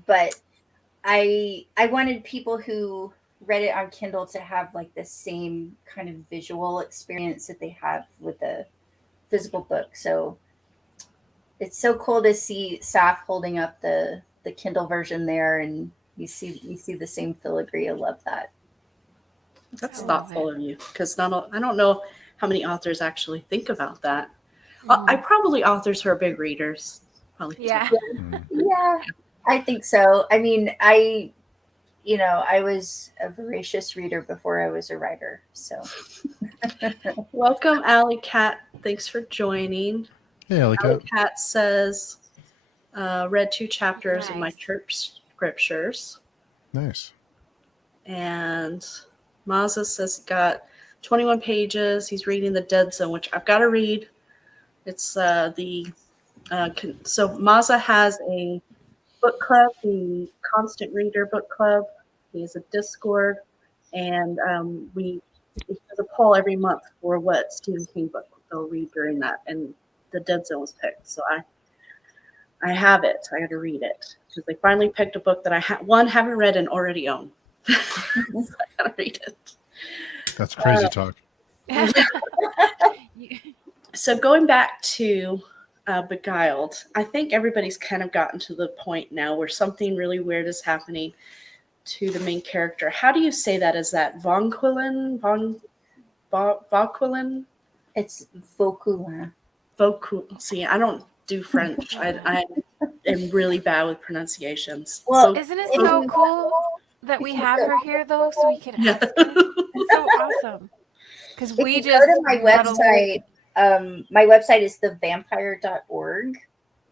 But I wanted people who read it on Kindle to have like the same kind of visual experience that they have with a physical book. So it's so cool to see Saf holding up the Kindle version there, and you see the same filigree. I love that. That's I love thoughtful it. of you because I don't know how many authors actually think about that. I probably authors who are big readers. Probably think Yeah. Yeah, I think so. I mean, I was a voracious reader before I was a writer. So Welcome, Alley Cat. Thanks for joining. Hey, Alley Alley Cat. Cat says, read 2 chapters of my Nice. church scriptures. Nice. And Mazza says got 21 pages. He's reading The Dead Zone, which I've got to read. It's so Mazza has a book club, the Constant Reader book club. He has a Discord, and he does a poll every month for what Stephen King book they'll read during that, and The Dead Zone was picked. So I have it. I got to read it because they finally picked a book that I haven't read and already own. So I got to read it. That's crazy talk. So going back to Beguiled, I think everybody's kind of gotten to the point now where something really weird is happening to the main character. How do you say that? Is that Vonquilin? Vauquilin? it's Vauquilin. See, I don't do French. I am really bad with pronunciations. Well, Isn't it so cool that we have her here though, so we can Yeah. ask her? It's so awesome. Because if we you just go to my website, my website is thevampire.org,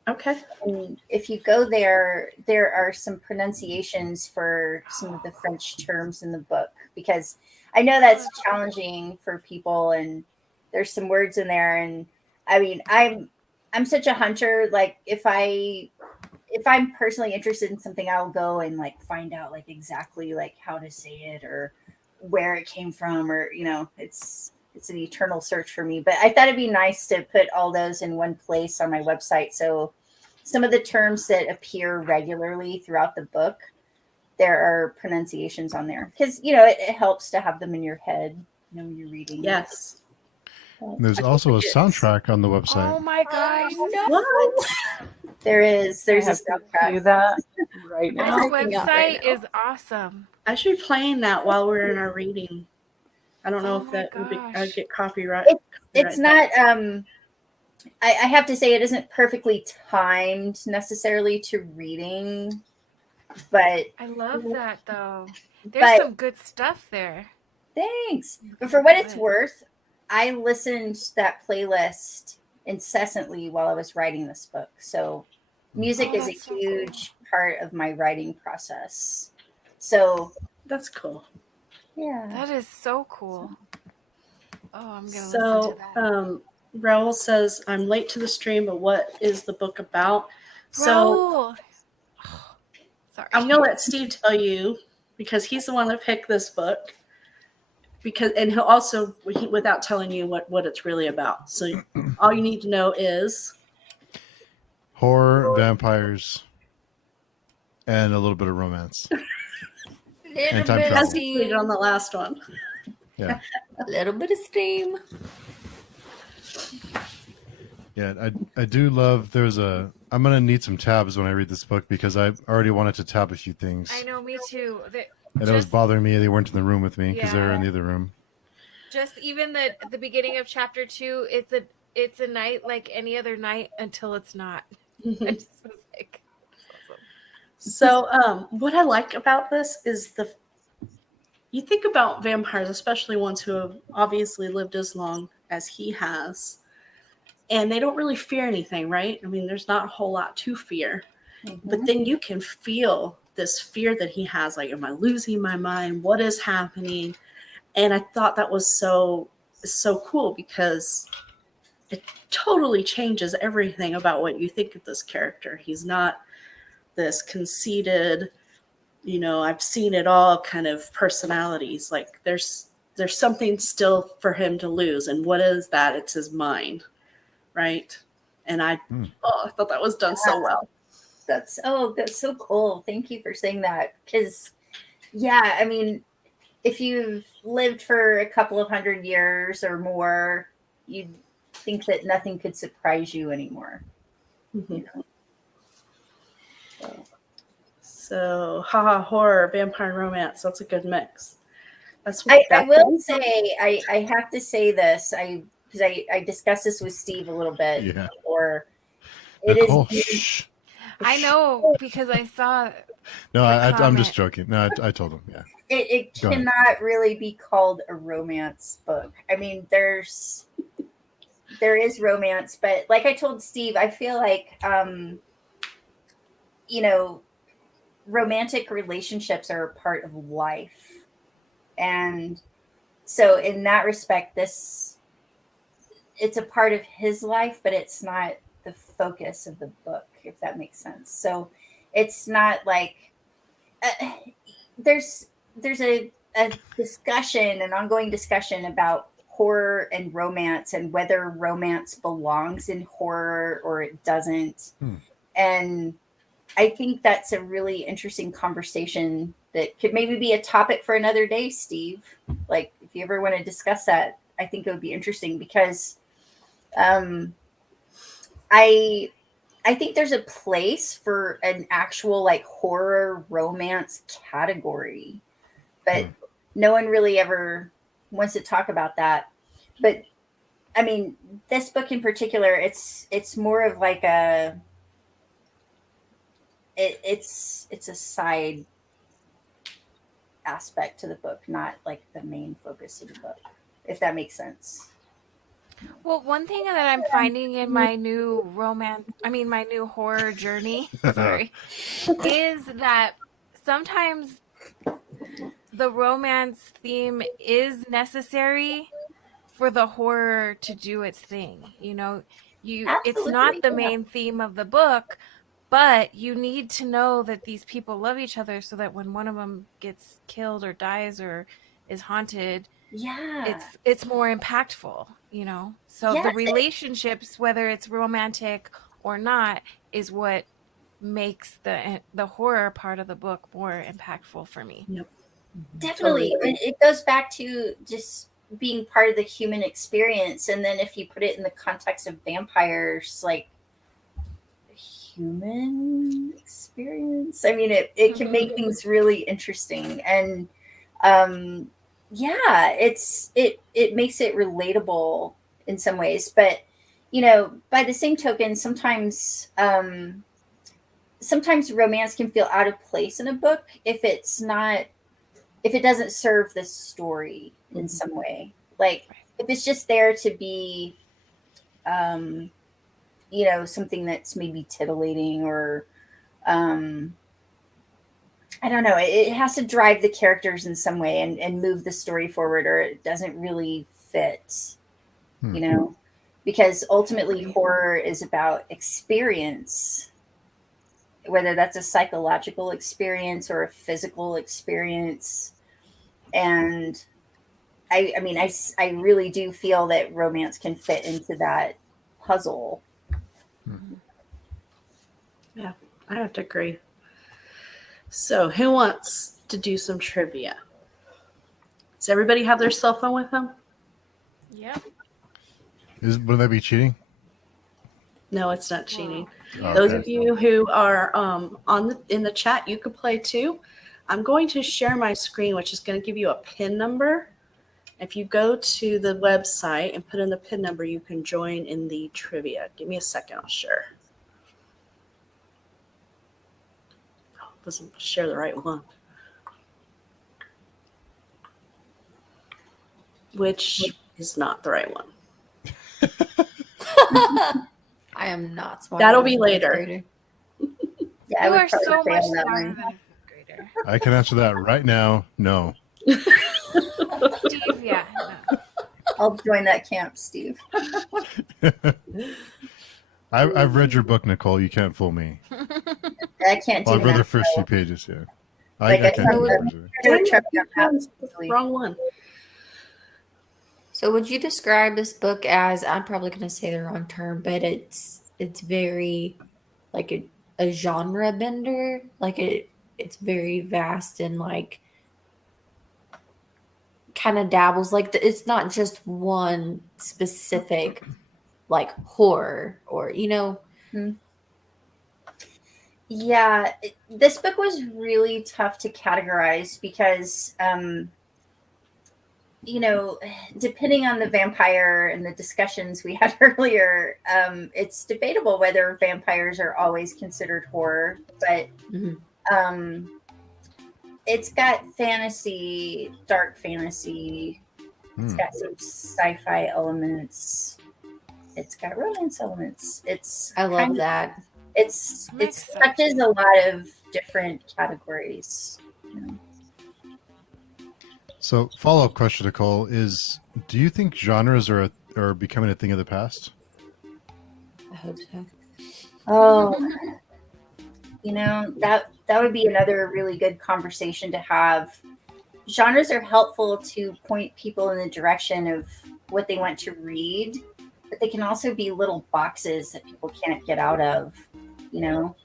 Okay. And if you go there, there are some pronunciations for some of the French terms in the book, because I know that's challenging for people, and there's some words in there. And I mean, I'm such a hunter. Like if I'm personally interested in something, I'll go and like find out like exactly like how to say it or where it came from, or it's an eternal search for me. But I thought it'd be nice to put all those in one place on my website. So some of the terms that appear regularly throughout the book, there are pronunciations on there, because it helps to have them in your head, when you're reading. Yes. There's I also a think soundtrack on the website. Oh my gosh. What? There's I a have to soundtrack. do that right This now. Freaking out right website now. is awesome. I should be playing that while we're in our reading. I don't know Oh if my that would be. I'd gosh. get copyright. It's not. I have to say it isn't perfectly timed necessarily to reading, but I love that though. There's But- some good stuff there. thanks. But for what it's Good. worth, I listened to that playlist incessantly while I was writing this book. So music Oh, is a that's so huge part of my writing process. So That's cool. yeah. That is so cool. Oh, I'm gonna listen So, to that. Raul says, I'm late to the stream, but what is the book about? So, Raul. Sorry. I'm going to let Steve tell you, because he's the one that picked this book. And he'll also, without telling you what it's really about. So, all you need to know is Horror, vampires, and a little bit of romance. And time Little bit travel. of as he tweeted on steam. the last one. Yeah. Little bit of steam. Yeah, I do love. I'm gonna need some tabs when I read this book because I already wanted to tab a few things, I know, me too. and it was bothering me. They weren't in the room with me because they were in Yeah. the other room. Just even the beginning of chapter 2, it's a night like any other night until it's not. I just was like, that's awesome. So, what I like about this is you think about vampires, especially ones who have obviously lived as long as he has, and they don't really fear anything, right? I mean, there's not a whole lot to fear, but then you can feel this fear that he has. Like, am I losing my mind? What is happening? And I thought that was so cool because it totally changes everything about what you think of this character. He's not this conceited, I've seen it all kind of personalities. Like there's something still for him to lose. And what is that? It's his mind. Right. And I thought that was done so well. That's so cool. Thank you for saying that. Because yeah, I mean, if you've lived for a couple of 100 years or more, you'd think that nothing could surprise you anymore. Mm-hmm. So, horror, vampire romance. That's a good mix. I will say, I have to say this, because I discussed this with Steve a little bit. Yeah. Or Nicole, shh. I know because I saw. No, I'm comment. just joking. No, I told him. Yeah. It Go ahead. cannot really be called a romance book. I mean, there is romance, but like I told Steve, I feel like romantic relationships are a part of life. And so in that respect, it's a part of his life, but it's not the focus of the book, if that makes sense. So it's not like there's a discussion, an ongoing discussion about horror and romance and whether romance belongs in horror or it doesn't. And I think that's a really interesting conversation that could maybe be a topic for another day, Steve. Like if you ever want to discuss that, I think it would be interesting because I think there's a place for an actual like horror romance category, but no one really ever wants to talk about that. But I mean, this book in particular, it's more of like it's a side aspect to the book, not like the main focus of the book, if that makes sense. Well, one thing that I'm finding in my new my new horror journey, sorry, is that sometimes the romance theme is necessary for the horror to do its thing. You know, it's not Absolutely, the yeah. main theme of the book, but you need to know that these people love each other so that when one of them gets killed or dies or is haunted, Yeah. it's more impactful, you know. So the Yes. relationships, whether it's romantic or not, is what makes the horror part of the book more impactful for me. Yep. Definitely. Totally. It goes back to just being part of the human experience. And then if you put it in the context of vampires, like human experience, I mean, it can make things really interesting. And yeah, it makes it relatable in some ways. But, you know, by the same token, sometimes romance can feel out of place in a book if it doesn't serve the story in some way. Like if it's just there to be, you know, something that's maybe titillating or, I don't know, it has to drive the characters in some way and move the story forward, or it doesn't really fit, you know, because ultimately horror is about experience, whether that's a psychological experience or a physical experience. And I mean, I really do feel that romance can fit into that puzzle. Yeah, I have to agree. So, who wants to do some trivia? Does everybody have their cell phone with them? Yep. Wouldn't that be cheating? No, it's not cheating. Yeah. Those Okay. of you who are in the chat, you could play too. I'm going to share my screen, which is going to give you a PIN number. If you go to the website and put in the PIN number, you can join in the trivia. Give me a second, I'll share. Oh, it doesn't share the right one. Which is not the right one. I am not smart. That'll as a be fifth later. grader. Yeah, I You would are probably so much fail that smarter one. than a fifth grader. I can answer that right now. No. Steve, yeah. No. I'll join that camp, Steve. I've read your book, Nicole. You can't fool me. I can't do Well, I've read the that. first few pages. Yeah, Like I I can't do said, the first. Do a trivia map. Wrong one. So would you describe this book as, I'm probably going to say the wrong term, but it's very like a genre bender, like it's very vast and like kind of dabbles like it's not just one specific like horror or Yeah, this book was really tough to categorize because, you know, depending on the vampire and the discussions we had earlier, it's debatable whether vampires are always considered horror, but it's got fantasy, dark fantasy. It's got some sci-fi elements. It's got romance elements. I love that. It Makes touches a lot of different categories. You know? So, follow-up question, Nicole, is: do you think genres are becoming a thing of the past? I hope so. Oh, you know, that would be another really good conversation to have. Genres are helpful to point people in the direction of what they want to read, but they can also be little boxes that people can't get out of, you know?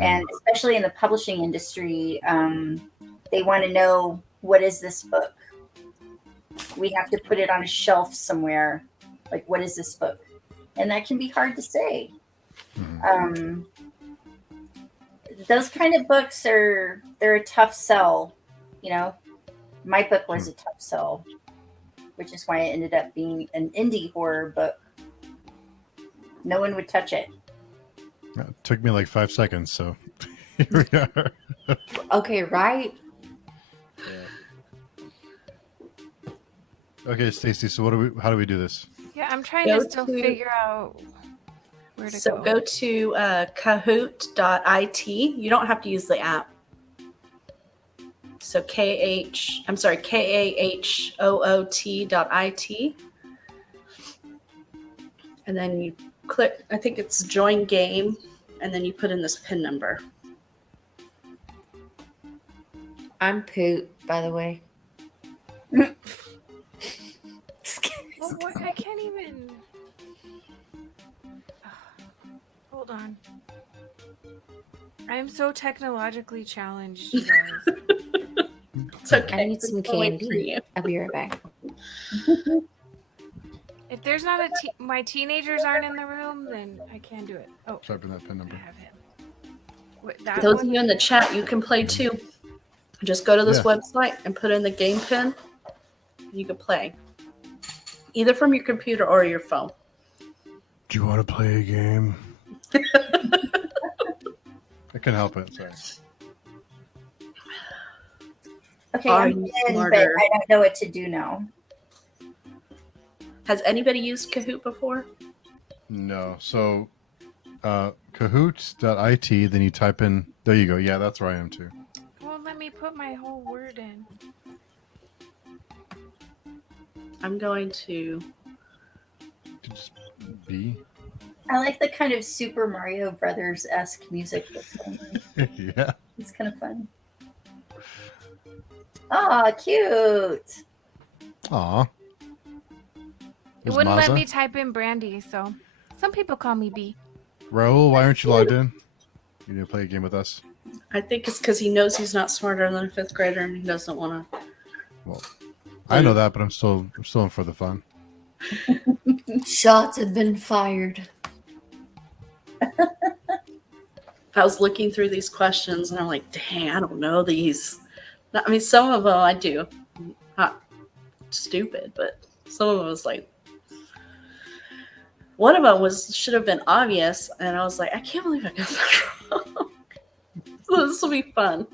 And especially in the publishing industry, they want to know, what is this book? We have to put it on a shelf somewhere. Like, what is this book? And that can be hard to say. Those kind of books they're a tough sell, you know? My book was a tough sell, which is why it ended up being an indie horror book. No one would touch it. It took me like 5 seconds, so here we are. Okay, right? Okay, Stacey. So how do we do this? Yeah, I'm trying Go to still to- figure out where to So go to kahoot.it. You don't have to use the app. So KAHOOT.IT. And then you click, I think it's join game, and then you put in this PIN number. I'm Poot, by the way. What? I can't even. Hold on. I am so technologically challenged, you guys. It's okay. I need some We'll wait for candy. you. I'll be right back. If there's not my teenagers aren't in the room, then I can't do it. Oh, Type in that PIN I number. have him. Wait, that Those of one? you in the chat, you can play too. Just go to this Yeah. website and put in the game pin. You can play either from your computer or your phone. Do you want to play a game? I can help it. Sorry. Okay, Are I'm you in, but smarter? I don't know what to do now. Has anybody used Kahoot before? No. So, Kahoot.it. Then you type in. There you go. Yeah, that's where I am too. Won't let me put my whole word in. I'm going to. Just B. I like the kind of Super Mario Brothers-esque music that's going on. Yeah. It's kind of fun. Oh, cute. Aw. It There's wouldn't let Mazza. me type in Brandy, so some people call me B. Raul, why aren't you logged in? You need to play a game with us. I think it's because he knows he's not smarter than a fifth grader and he doesn't want to. Well, I know that, but I'm still in for the fun. Shots have been fired. I was looking through these questions and I'm like, dang, I don't know these. I mean, some of them I do. Not stupid, but some of them was like, one of them should have been obvious, and I was like, I can't believe I got that wrong. So this will be fun.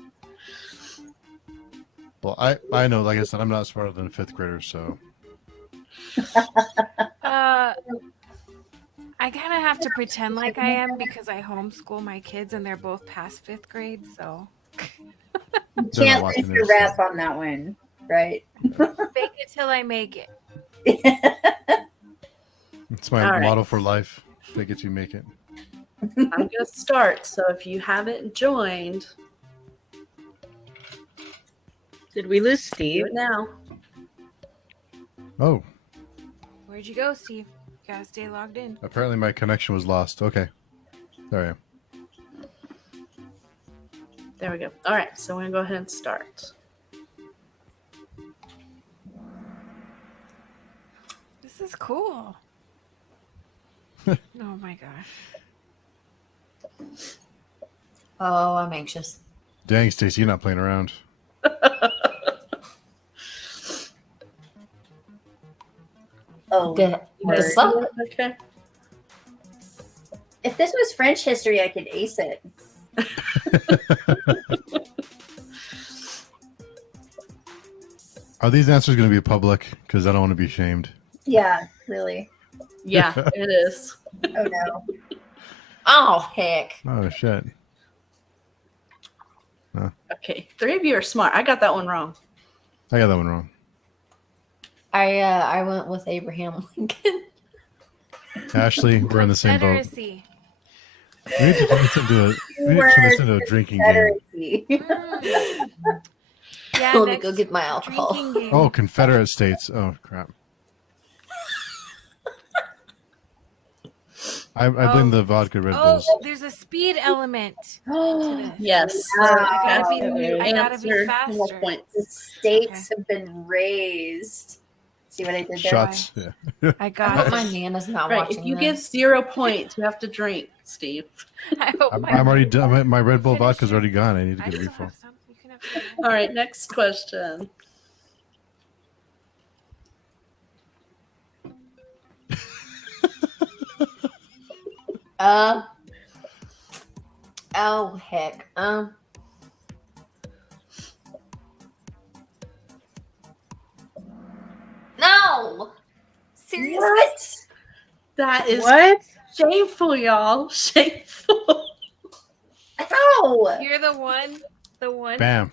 Well, I know, like I said, I'm not smarter than a fifth grader, so I kind of have to pretend like I am because I homeschool my kids and they're both past fifth grade, so You They're not can't watching lose your this, rap on that one, right? fake it till I make it. it's my All right. motto for life. Fake it, you make it. I'm going to start. So if you haven't joined, Did we lose do Steve? it now. Oh, Where'd you go, Steve? You gotta stay logged in. apparently my connection was lost. Okay, there I am. There we go. All right. So we're going to go ahead and start. This is cool. Oh my gosh. Oh, I'm anxious. Dang, Stacey, you're not playing around. Oh, The Word. suck. Okay. if this was French history, I could ace it. Are these answers going to be public? Because I don't want to be shamed. Yeah, really. Yeah, it is. Oh no. Oh heck. Oh shit. Okay. 3 of you are smart. I got that one wrong. I got that one wrong. I went with Abraham Lincoln. Ashley, we're in the same boat. Confederacy. We need to turn this into a drinking game. Confederacy. Mm. Yeah, Let me next go get my alcohol. drinking game. Oh, Confederate States. Oh crap. I blame the vodka Red Oh, Bulls. there's a speed element to this. Yes. Wow. I gotta be Answer, faster. more points. The stakes have been raised. See what I did there? Shots. Yeah. I I got hope it. my Nana's not Right. watching If you this. get 0 points, you have to drink, Steve. I hope I'm already done. My Red Bull Finish vodka's it. already gone. I need to I get a still refill. have some. You can have some. All right. Next question. Oh heck. No. Seriously? What? That is What? shameful, y'all. Shameful. How? You're the one. The one. Bam.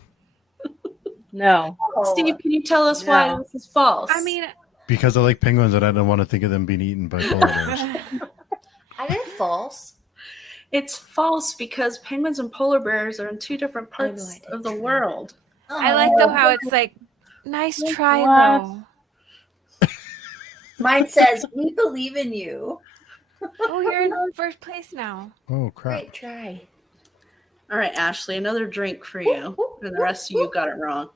No. Steve, can you tell us why No. this is false? I mean, Because I like penguins and I don't want to think of them being eaten by polar bears. I did false. it's false because penguins and polar bears are in two different I know parts I did. of the world. I like though how it's like, nice try What? though. Mine says, "We believe in you." Oh, you're in first place now. Oh crap! Great try. All right, Ashley, another drink for you. And the rest of you got it wrong.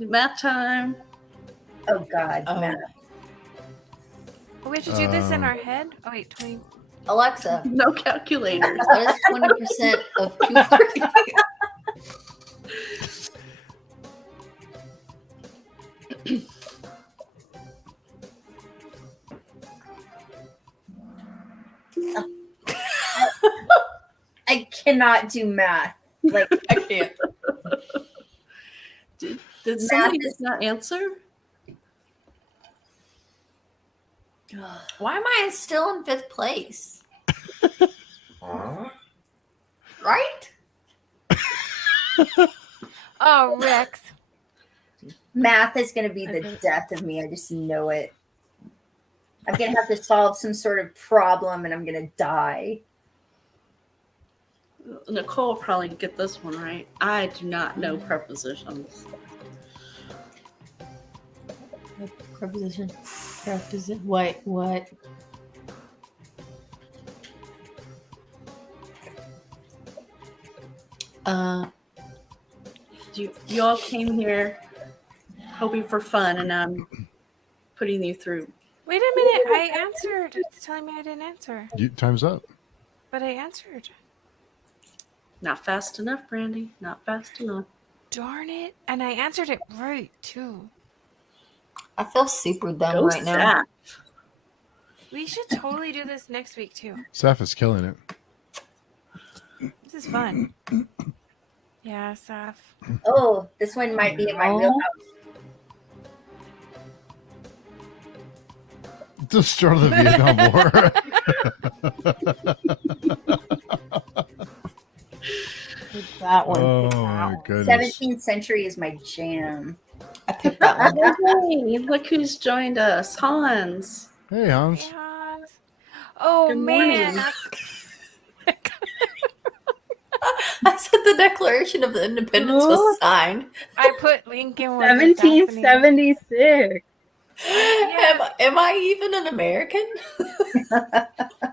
Math time. Oh God, Oh. Matt. Oh, we have to do this in our head. Oh wait, 20. Alexa, No calculators. what is 20% of 240? I cannot do math. Like I can't. Did somebody is- not answer? Why am I still in 5th place? Right? Oh, Rex. math is going to be the death of me. I just know it. I'm going to have to solve some sort of problem, and I'm going to die. Nicole will probably get this one right. I do not know prepositions. Preposition. Preposition. What? You all came here hoping for fun, and I'm putting you through. Wait a minute. I answered. It's telling me I didn't answer. Time's up. But I answered. Not fast enough, Brandy. Not fast enough. Darn it. And I answered it right, too. I feel super dumb Go right now. Zach. We should totally do this next week, too. Seth is killing it. This is fun. Yeah, Saf. Oh, this one might be in my wheelhouse. The start of the Vietnam War. It's that one. Oh It's that my one. goodness. 17th century is my jam. I picked that one. Hey, look who's joined us. Hans. Hey Hans. Hey, Hans. Oh, Good man. morning. I said the Declaration of Independence was signed. I put Lincoln was assassinated. 1776. Am I even an American?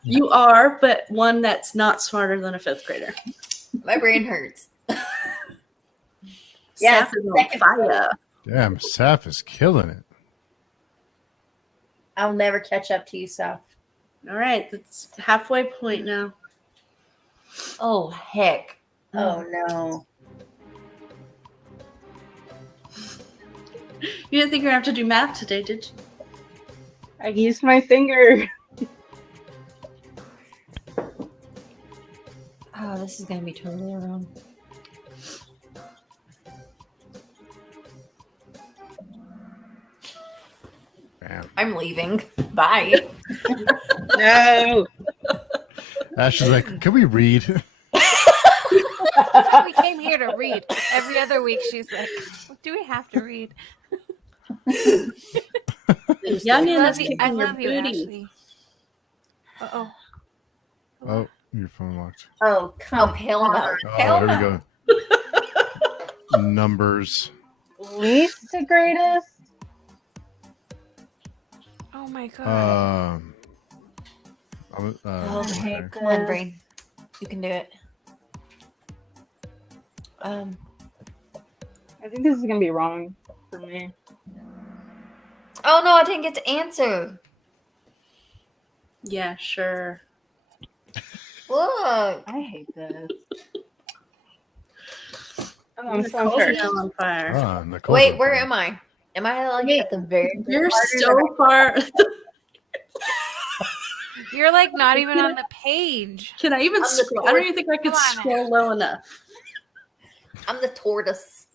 You are, but one that's not smarter than a fifth grader. My brain hurts. Yes, Seth is on second fire. Damn, Seth is killing it. I'll never catch up to you, Seth. All right, that's halfway point now. Oh, heck. Oh no. You didn't think you were going to have to do math today, did you? I used my finger. Oh, this is going to be totally wrong. Damn. I'm leaving. Bye. No. Ash is like, can we read? We came here to read. Every other week, she's like, do we have to read? Youngin I is love you, kicking I your love you, booty. Ashley. Uh-oh. Oh, your phone locked. Oh, Oh, come hell no. on. Oh, Hell there no. we go. Numbers. Least to greatest. Oh, my God. Oh, okay. Come on, brain. You can do it. I think this is gonna be wrong for me. Oh no, I didn't get to answer. Yeah, sure. Look. I hate this. Oh, I'm so Nicole's first. now on fire. Ah, Nicole's Wait, on where fire. am I? Am I like Wait. at the very You're harder so far. You're like not even on the page. Can I even I'm the scroll? I don't even think I could Come on, scroll low enough. I'm the tortoise.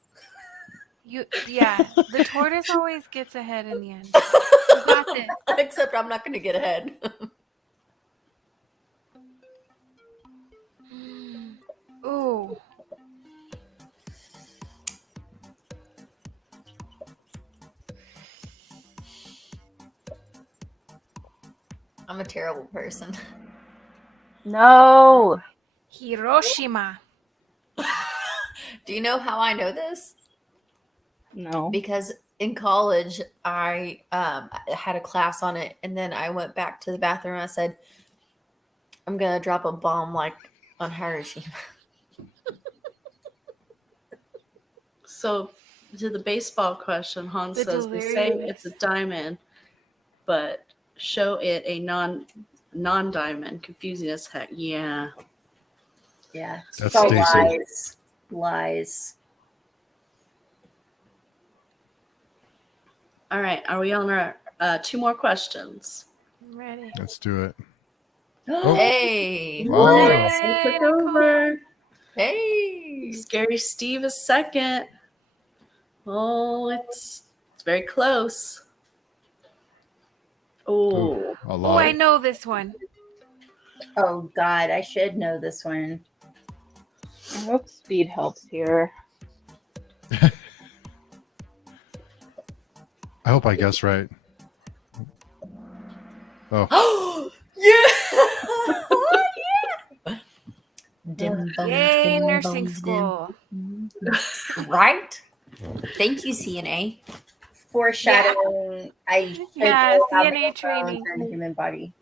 The tortoise always gets ahead in the end. You got this. Except I'm not going to get ahead. Ooh. I'm a terrible person. No. Hiroshima. Do you know how I know this? No. Because in college, I had a class on it, and then I went back to the bathroom and I said, I'm going to drop a bomb like on Hiroshima. So, to the baseball question, Hans The says they say delirious. it's a diamond, but show it a non-diamond, confusing as heck. Yeah. Yeah. That's It's all Stacy. lies. All right. Are we on our 2 more questions? I'm ready. Let's do it. Hey. Wow. Nice. We took over. Hey. Scary Steve is second. Oh, it's very close. Oh, A Oh, lot. I know this one. Oh God, I should know this one. I hope speed helps here. I hope I guess right. Oh, Oh, yeah. Yeah. Dim bones, Yay, dim nursing bones, school. dim. Right? Thank you, CNA. Foreshadowing. I should Yeah, know how CNA many training. bones are in the human body.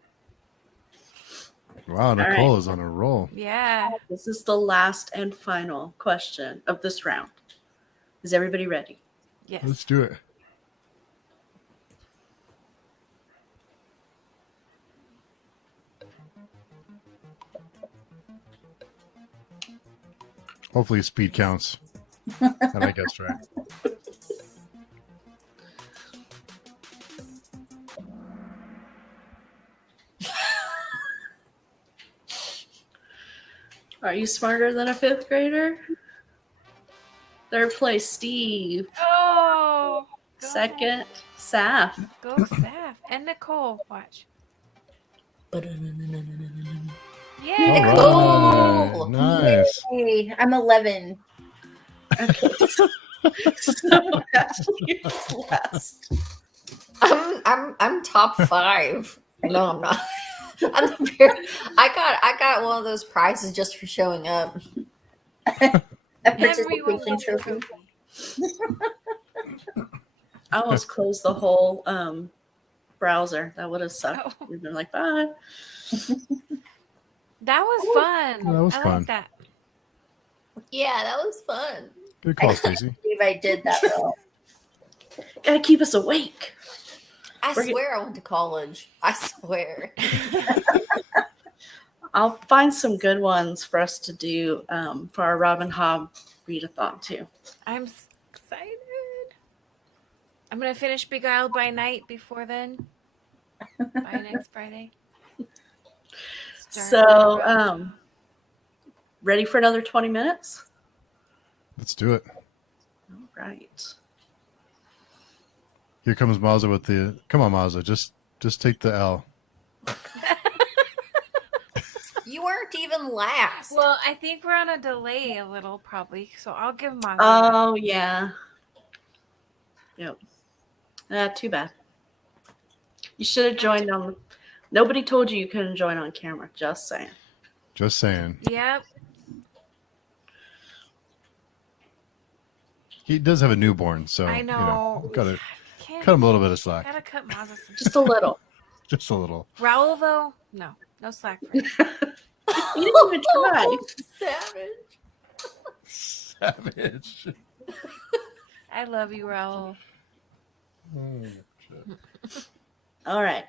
wow. Nicole is on a roll. Yeah. this is the last and final question of this round. Is everybody ready? Yes. Let's do it. Hopefully speed counts. And I guessed right. Are you smarter than a 5th grader? 3rd place, Steve. Oh. Go. 2nd, Saf. Go Saf. And Nicole. Watch. All Yay. right. Nicole. Nice. Hey, I'm 11. Okay. So Ashley is last. I'm top 5. No, I'm not. I got one of those prizes just for showing up. A Everyone participation gets a trophy. trophy. I almost closed the whole browser. That would have sucked. Oh. We've been like, bye. That was fun. That was I fun. like that. Yeah, that was fun. Good call, Stacy. Believe I did that well. Gotta keep us awake. I We're swear I went to college. I swear. I'll find some good ones for us to do for our Robin Hobb readathon too. I'm excited. I'm going to finish Beguiled by night before then. By next Friday. Start So, the ready for another 20 minutes? Let's do it. All right. Here comes Mazza with the. Come on, Mazza. Just take the L. You weren't even last. Well, I think we're on a delay a little, probably. So I'll give Mazza. Oh, yeah. Yep. Too bad. You should have joined on. Nobody told you couldn't join on camera. Just saying. Just saying. Yep. He does have a newborn, so I know. gotta Can't- cut him a little bit of slack. Gotta cut Mazza some. Just a little. Just a little. Raul, though, no slack for him. You didn't even try. Savage. Savage. I love you, Raul. Oh, shit. All right.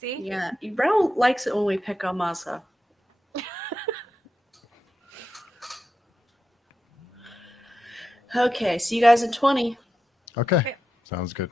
See? Yeah. Raul likes it when we pick on Mazza. Okay. See you guys in 20. Okay. Sounds good.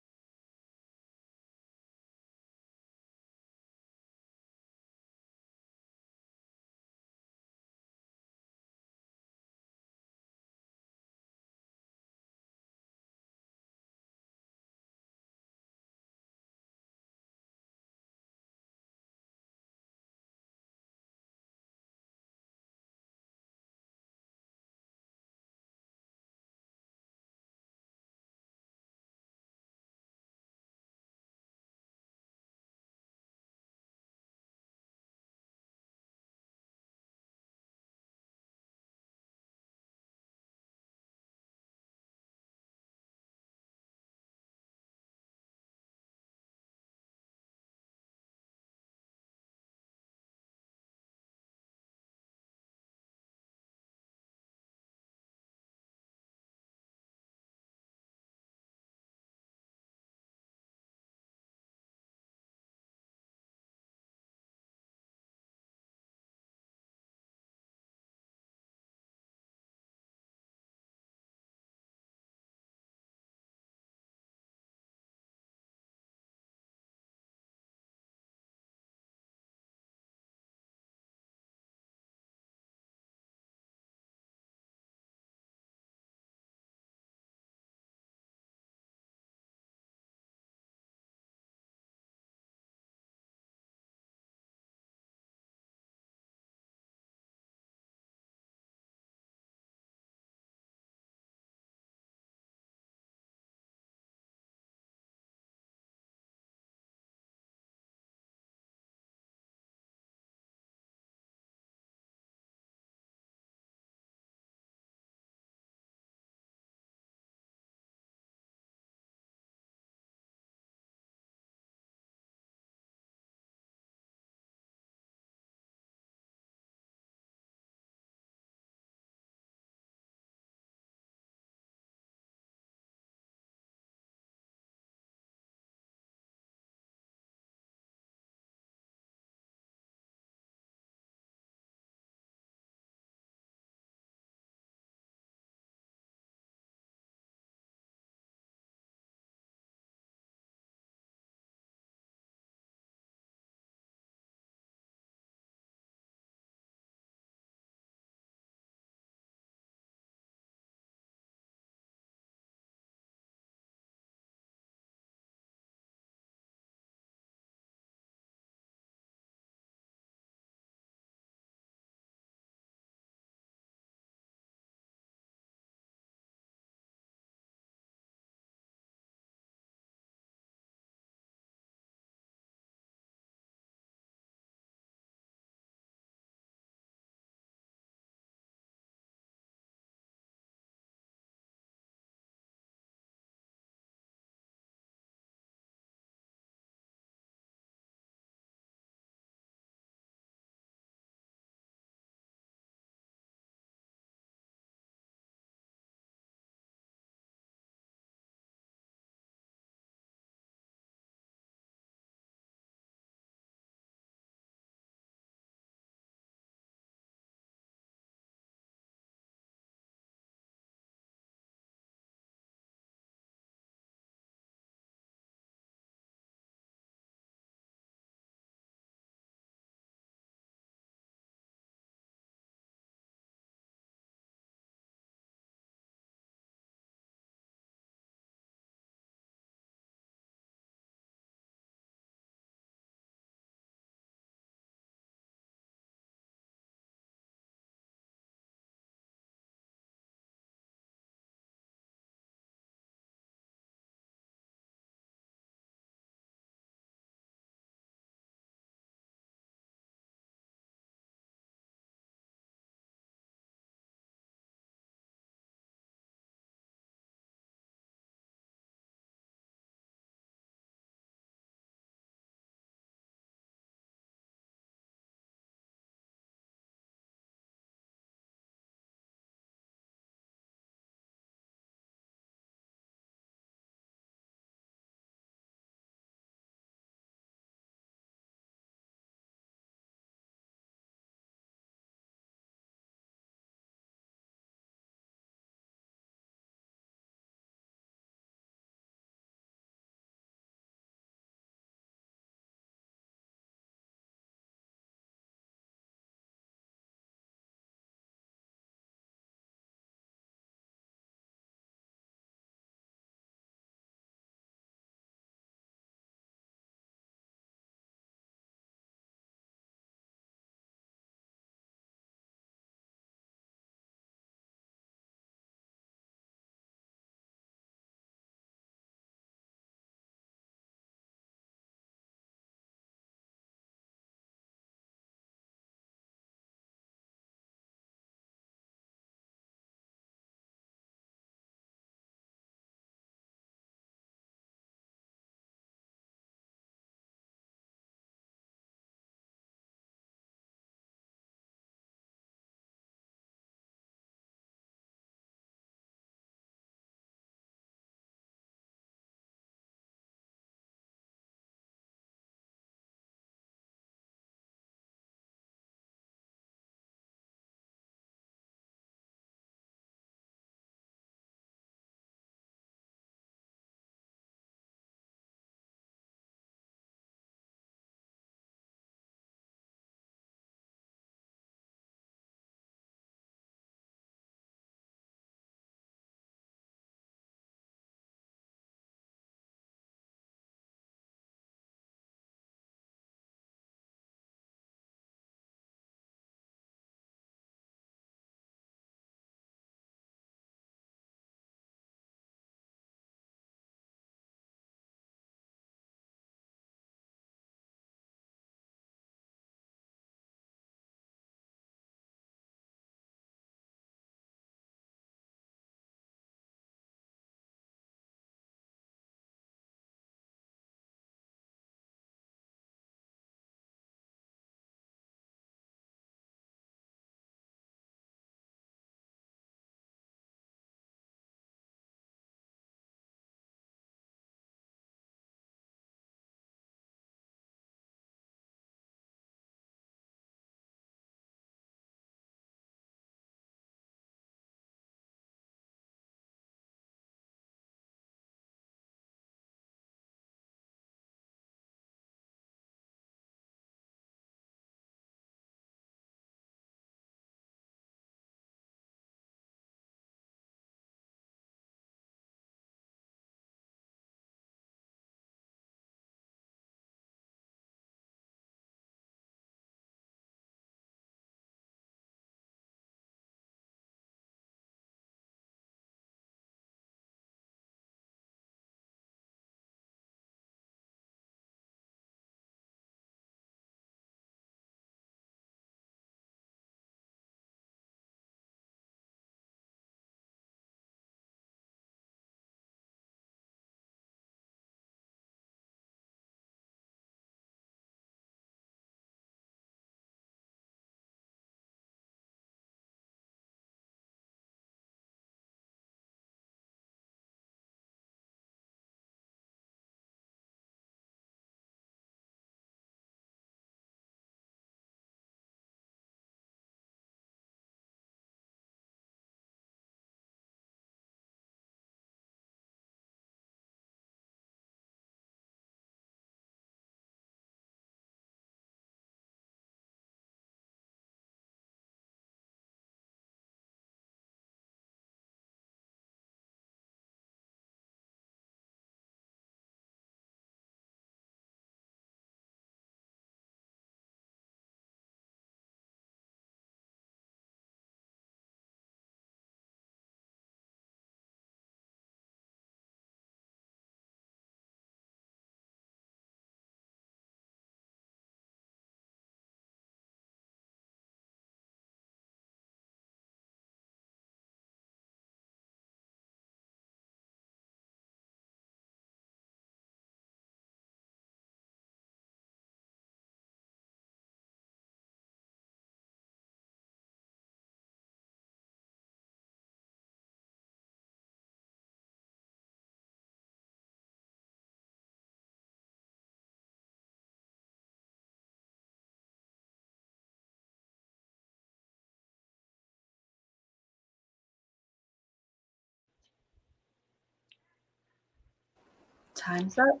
Time's up.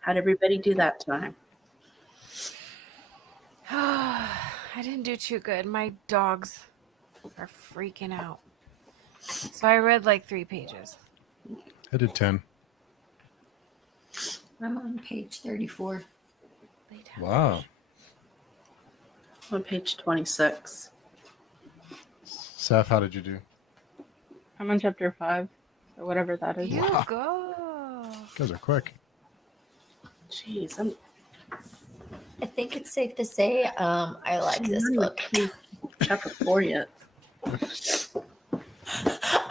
How'd everybody do that time? I didn't do too good. My dogs are freaking out. So I read like 3 pages. I did 10. I'm on page 34. Lay down. Wow. I'm on page 26. Seth, how did you do? I'm on chapter 5, so whatever that is. You Wow. go. You guys are quick. Jeez, I think it's safe to say I like this book. chapter 4 yet.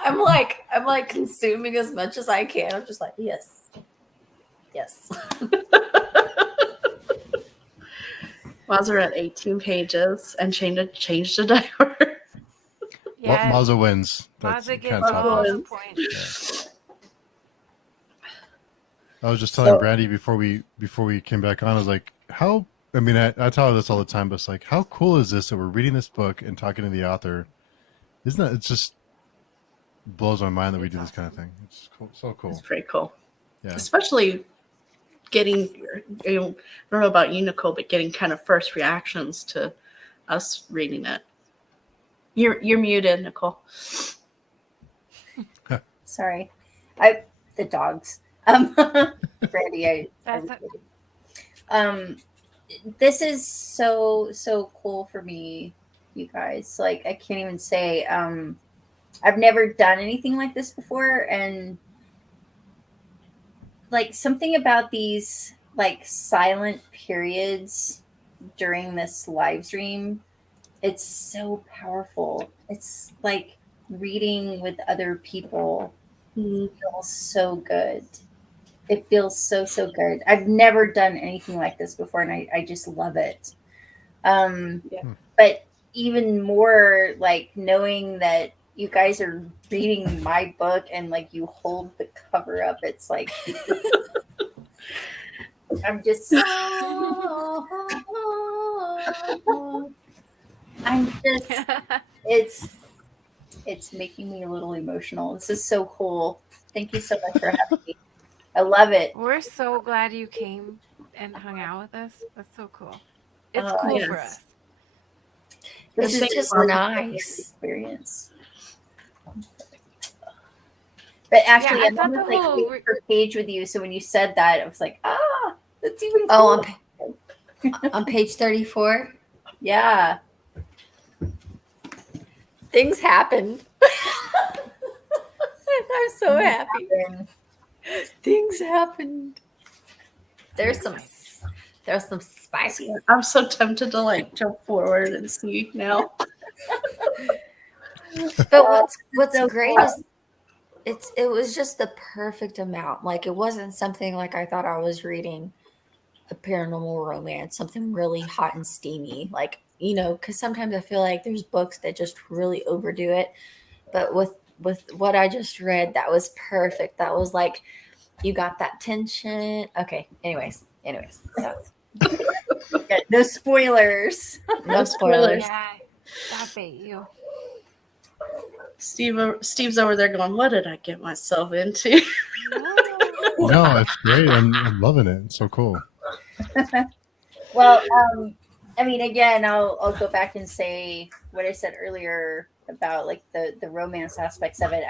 I'm like consuming as much as I can. I'm just like, yes. Mazza at 18 pages and changed the diaper. Yeah, Mazza wins. That's, Mazza you gets can't top all that. the points. I was just telling So- Brandy before we came back on, I was like, how, I mean, I tell her this all the time, but it's like, how cool is this that we're reading this book and talking to the author? Isn't that, it just blows my mind that we It's do this kind of thing. It's cool, so It's cool. pretty cool. Yeah. Especially getting, I don't know about you, Nicole, but getting kind of first reactions to us reading it. You're muted, Nicole. Sorry. The dogs. Brandy, That's it. This is so cool for me, you guys. Like, I can't even say. I've never done anything like this before, and like something about these like silent periods during this live stream, it's so powerful. It's like reading with other people. Mm, Feels so good. It feels so good. I've never done anything like this before, and I just love it. Yeah. But even more, like knowing that you guys are reading my book and like you hold the cover up, it's like I'm just it's making me a little emotional. This is so cool. Thank you so much for having me. I love it. We're so glad you came and hung out with us. That's so cool. It's Oh, cool yes. for us. This is Thank just you. nice. Experience. But actually, I I'm thought almost the like whole page per page with you. So when you said that, I was like, that's even cool. Oh, on page 34. Yeah. Things happened. I'm so happy. Things happened. There's some spice. I'm so tempted to like jump forward and see now. But what's so great cool. is it was just the perfect amount. Like it wasn't something like I thought I was reading a paranormal romance, something really hot and steamy. Like, you know, because sometimes I feel like there's books that just really overdo it. But with what I just read, that was perfect. That was like you got that tension. Okay. Anyways. So, Yeah, no spoilers. no spoilers. Yeah. Stop it, you. Steve's over there going, "What did I get myself into?" No, it's great. I'm loving it. It's so cool. Well, I mean, again, I'll go back and say what I said earlier about like the romance aspects of it.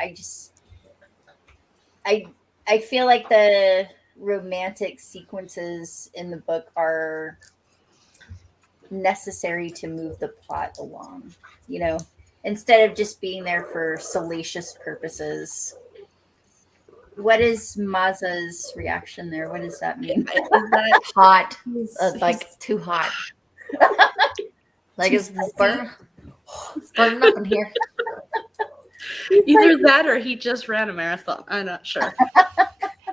I feel like the romantic sequences in the book are necessary to move the plot along, you know, instead of just being there for salacious purposes. What is Mazza's reaction there? What does that mean? Hot. Like too hot. Like it's burning up in here. Either that or he just ran a marathon. I'm not sure.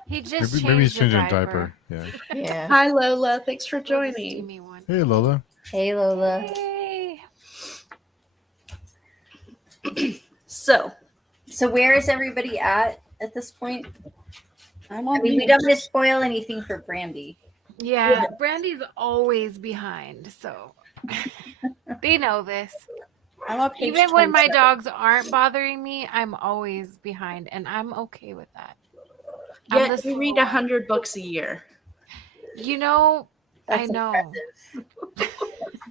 He just Maybe he's changed the changing a diaper. diaper. Yeah. Yeah. Hi, Lola. Thanks for Little joining. steamy one. Hey, Lola. Hey Lola. Hey. So where is everybody at this point? I'm I on mean, we mute. don't want to spoil anything for Brandy. Yeah, Brandy's always behind, so they know this. I'm on page Even when my 27. dogs aren't bothering me, I'm always behind, and I'm okay with that. I'm Yet the you read slow- 100 books a year. You know, I That's know,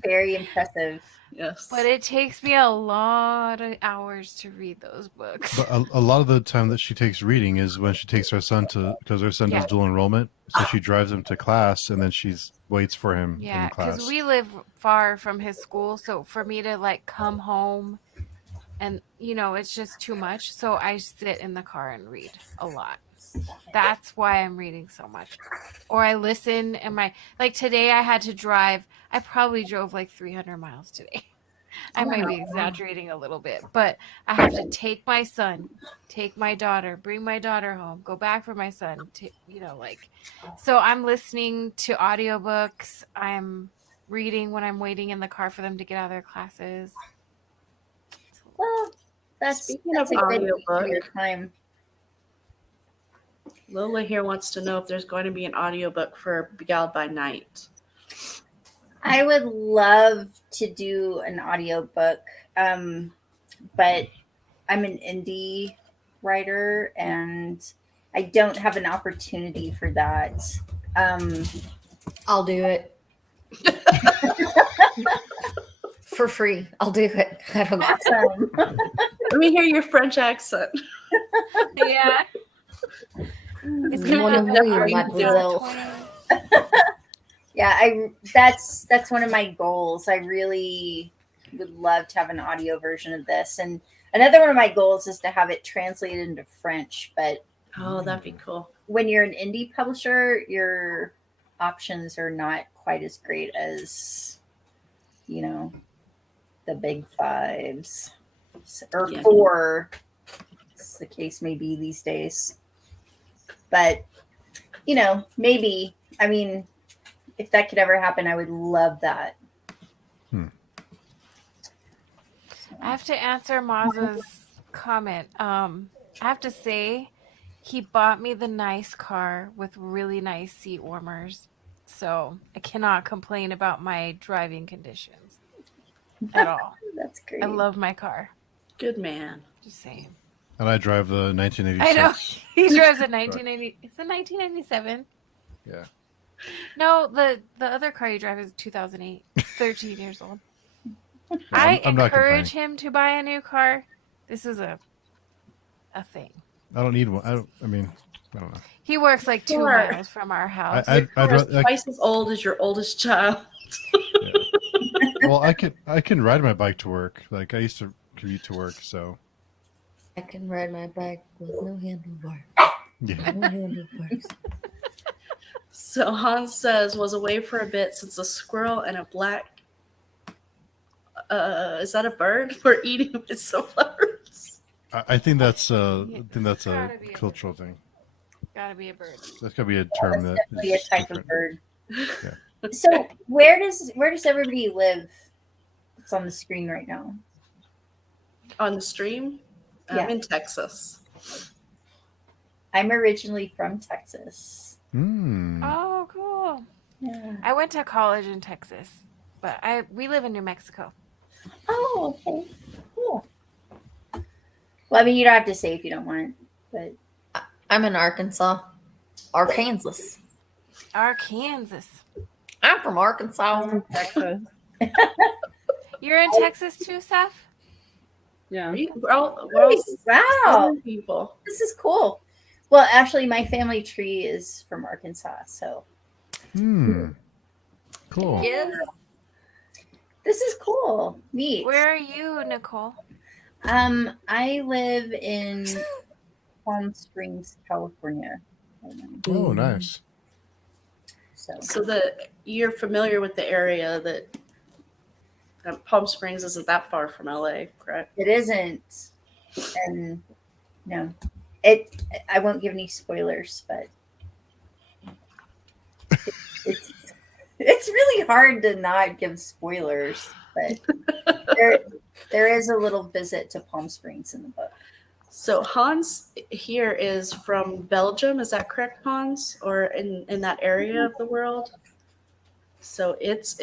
very impressive. Yes. but it takes me a lot of hours to read those books. But a lot of the time that she takes reading is when she takes our son because our son does Yeah. dual enrollment. So she drives him to class and then she waits for him Yeah, in class. because we live far from his school, so for me to like come home and it's just too much. So I sit in the car and read a lot. That's why I'm reading so much. Or I listen and like today I had to drive. I probably drove like 300 miles today. I might be exaggerating a little bit, but I have to take my son, take my daughter, bring my daughter home, go back for my son, so I'm listening to audiobooks. I'm reading when I'm waiting in the car for them to get out of their classes. Well, that's Speaking that's of a good use of audiobook, your time. Lola here wants to know if there's going to be an audiobook for Beguiled by Night. I would love to do an audiobook, but I'm an indie writer and I don't have an opportunity for that. I'll do it. For free. I'll do it. I don't know. Awesome. Let me hear your French accent. Yeah. It's Mon gonna be ami, definitely mademoiselle. Yeah, that's one of my goals. I really would love to have an audio version of this. And another one of my goals is to have it translated into French. But Oh, that'd be cool. when you're an indie publisher, your options are not quite as great as, the big fives or Yeah. four, as the case may be these days. But, maybe, if that could ever happen, I would love that. I have to answer Maz's comment. I have to say, he bought me the nice car with really nice seat warmers. So I cannot complain about my driving conditions at all. That's great. I love my car. Good man. Just saying. And I drive the 1986. I know. He drives a 1980. It's a 1997. Yeah. No, the other car you drive is 2008. 13 years old. Yeah, I I'm not encourage him to buy a new car. This is a thing. I don't need one. I don't know. He works like 2 Sure. miles from our house. I'd You're rather, twice as old as your oldest child. well, I can ride my bike to work. Like I used to commute to work, so I can ride my bike with no handlebars. yeah. No handlebars. So Hans says was away for a bit since a squirrel and a black is that a bird were eating its sunflowers? I think that's Yeah, I think that's a gotta be a cultural thing. Gotta be a bird. That's gotta be a term That's that definitely a is type different. of bird. Yeah. So where does everybody live? It's on the screen right now. On the stream? Yeah. I'm in Texas. I'm originally from Texas. Oh, cool. Yeah. I went to college in Texas, but we live in New Mexico. Oh, okay. Cool. Well, you don't have to say if you don't want, but I'm in Arkansas. Arkansas. Arkansas. I'm from Arkansas. Texas. You're in Texas too, Seth? Yeah. We're all wow, southern people. this is cool. Well, actually, my family tree is from Arkansas, so Cool. Yes. this is cool. Neat. Where are you, Nicole? I live in Palm Springs, California. Oh, nice. So You're familiar with the area that Palm Springs isn't that far from LA, correct? it isn't, and no, I won't give any spoilers, but it's really hard to not give spoilers. But there is a little visit to Palm Springs in the book. So Hans here is from Belgium, is that correct, Hans? Or in that area of the world? So it's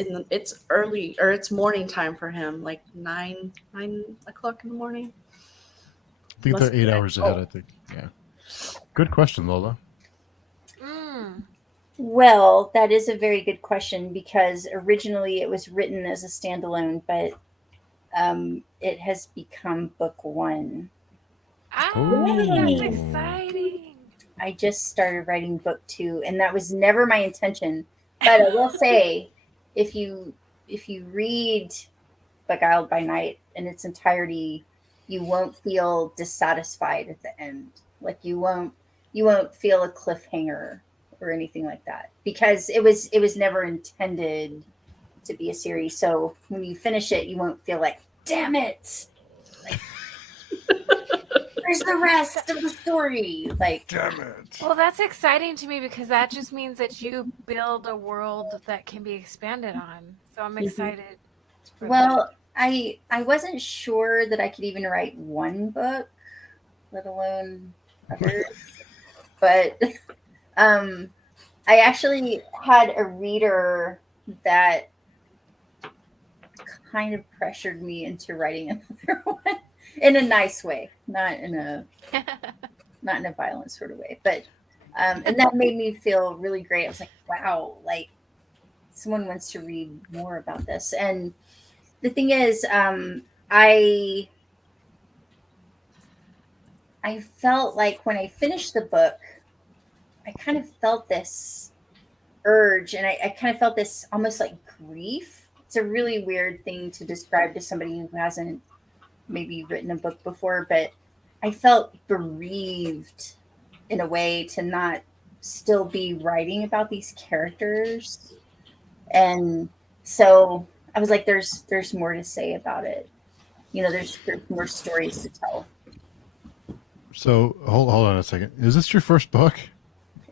early, or it's morning time for him, like 9 o'clock in the morning. I think Must they're be 8 like- hours ahead. I think. Yeah. Good question, Lola. Mm. Well, that is a very good question because originally it was written as a standalone, but it has become book one. Ah, that's Ooh. exciting. I just started writing book two, and that was never my intention. But I will say, if you read Beguiled by Night in its entirety, you won't feel dissatisfied at the end. Like you won't feel a cliffhanger or anything like that because it was never intended to be a series. So when you finish it, you won't feel like, damn it, like where's the rest of the story? Like, Damn it. Well, that's exciting to me because that just means that you build a world that can be expanded on. So I'm excited. For that. well, I wasn't sure that I could even write one book, let alone others. But I actually had a reader that kind of pressured me into writing another one in a nice way, not in a violent sort of way. But and that made me feel really great. I was like, wow, like someone wants to read more about this. And the thing is, I felt like when I finished the book, I kind of felt this urge and I kind of felt this almost like grief. It's a really weird thing to describe to somebody who hasn't maybe written a book before, but I felt bereaved in a way to not still be writing about these characters. And so I was like, there's more to say about it. You know, there's more stories to tell. So hold on a second. Is this your first book?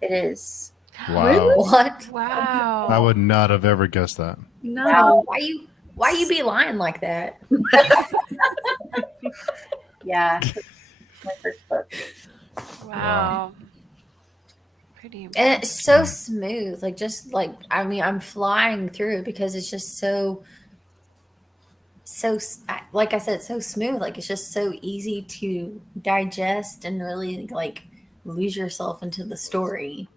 It is. Wow. What? Wow. I would not have ever guessed that. No. Wow. Why you be lying like that? Yeah. My first book. Wow. Pretty And impressive. it's so smooth. Like just like I mean, I'm flying through it because it's just so like I said, so smooth. Like it's just so easy to digest and really like lose yourself into the story.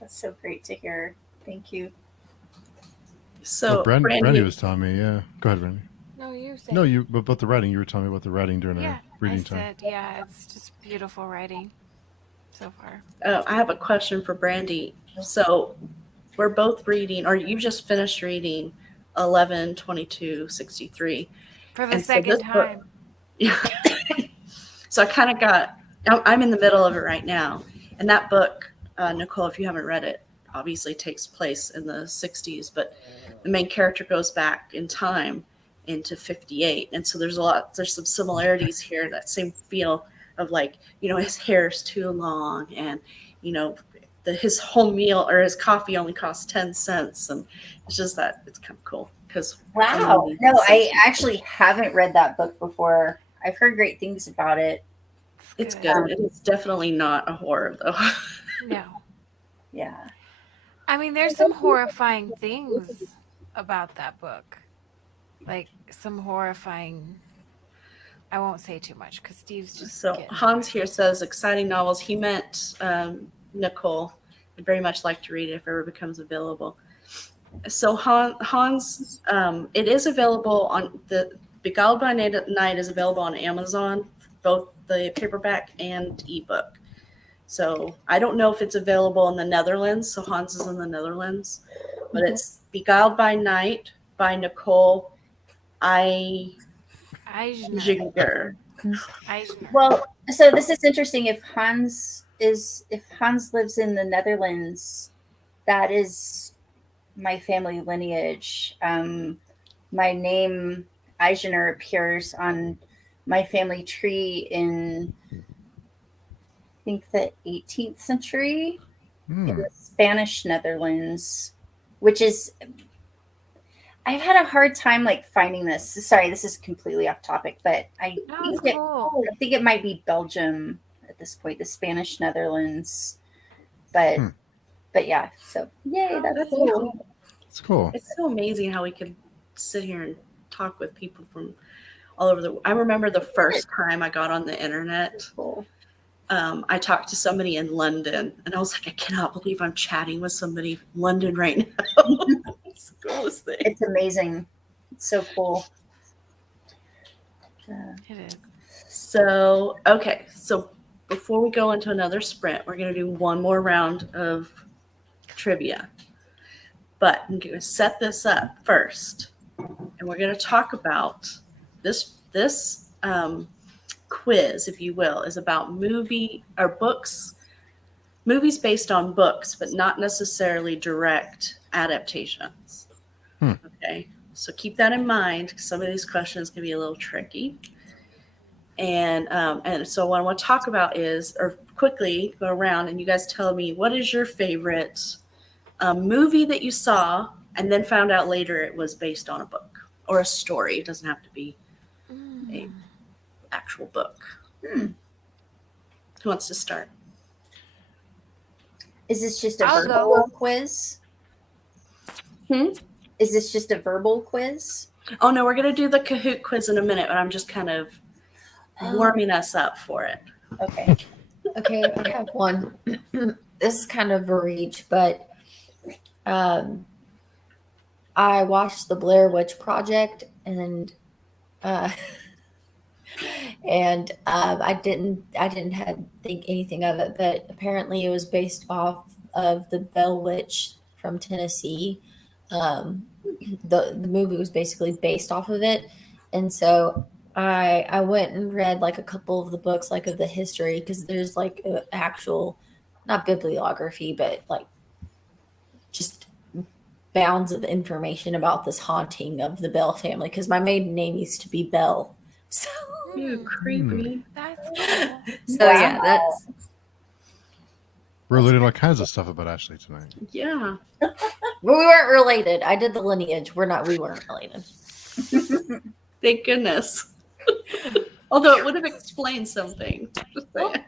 That's so great to hear. Thank you. So Well, Brandy Brandy, was telling me. Yeah. Go ahead, Brandy. No, you said. No, you. But about the writing, you were telling me about the writing during Yeah, our reading I time. said, yeah, it's just beautiful writing so far. I have a question for Brandy. So we're both reading, or you just finished reading 11/22/63. For the And so second this book- time. Yeah. So I kind of I'm in the middle of it right now. And that book, Nicole, if you haven't read it, obviously takes place in the 60s, but the main character goes back in time into 58. And so there's some similarities here, that same feel of like, you know, his hair's too long and, you know, his whole meal or his coffee only costs 10 cents. And it's just that it's kind of cool because Wow. No, I actually haven't read that book before. I've heard great things about it. It's good. It is definitely not a horror though. No. Yeah. I mean, there's some horrifying things about that book. Like some horrifying. I won't say too much because Steve's just. So getting- Hans here says exciting novels. He meant Nicole. I'd very much like to read it if it ever becomes available. So Hans, it is available on the Beguiled by Night is available on Amazon, both the paperback and ebook. So I don't know if it's available in the Netherlands. So Hans is in the Netherlands, but it's Beguiled by Night by Nicole Eigener. Eigener. Eigener. Well, so this is interesting. If Hans lives in the Netherlands, that is my family lineage. My name Eigener appears on my family tree in, I think, the 18th century in the Spanish Netherlands, which is, I've had a hard time like finding this. Sorry, this is completely off topic, but I No, it's cool. think it might be Belgium at this point, the Spanish Netherlands. But yeah, so yay, that's That's cool. cool. It's cool. It's so amazing how we could sit here and talk with people from all over the. I remember the first time I got on the internet. Cool. I talked to somebody in London, and I was like, I cannot believe I'm chatting with somebody in London right now. It's the coolest thing. It's amazing. It's so cool. It is. So, okay. So before we go into another sprint, we're going to do one more round of trivia. But I'm going to set this up first, and we're going to talk about this quiz, if you will, is about movie or books, movies based on books, but not necessarily direct adaptations. Okay, so keep that in mind, because some of these questions can be a little tricky. And so what I want to talk about is, or quickly go around, and you guys tell me, what is your favorite movie that you saw and then found out later it was based on a book or a story? It doesn't have to be a actual book. Who wants to start? Is this just a I'll verbal quiz? Hmm? Is this just a verbal quiz? Oh no, we're gonna do the Kahoot quiz in a minute, but I'm just kind of warming us up for it. Okay. Okay, I have one. This is kind of a reach, but I watched the Blair Witch Project, and I didn't think anything of it, but apparently it was based off of the Bell Witch from Tennessee. The movie was basically based off of it, and so I went and read like a couple of the books, like of the history, because there's like an actual, not bibliography, but like just bounds of information about this haunting of the Bell family, because my maiden name used to be Bell. So, You creepy. That's cool. so yeah, that's We're learning all kinds of stuff about Ashley tonight. Yeah. well, we weren't related. I did the lineage. We weren't related. Thank goodness. Although it would have explained something. Just saying.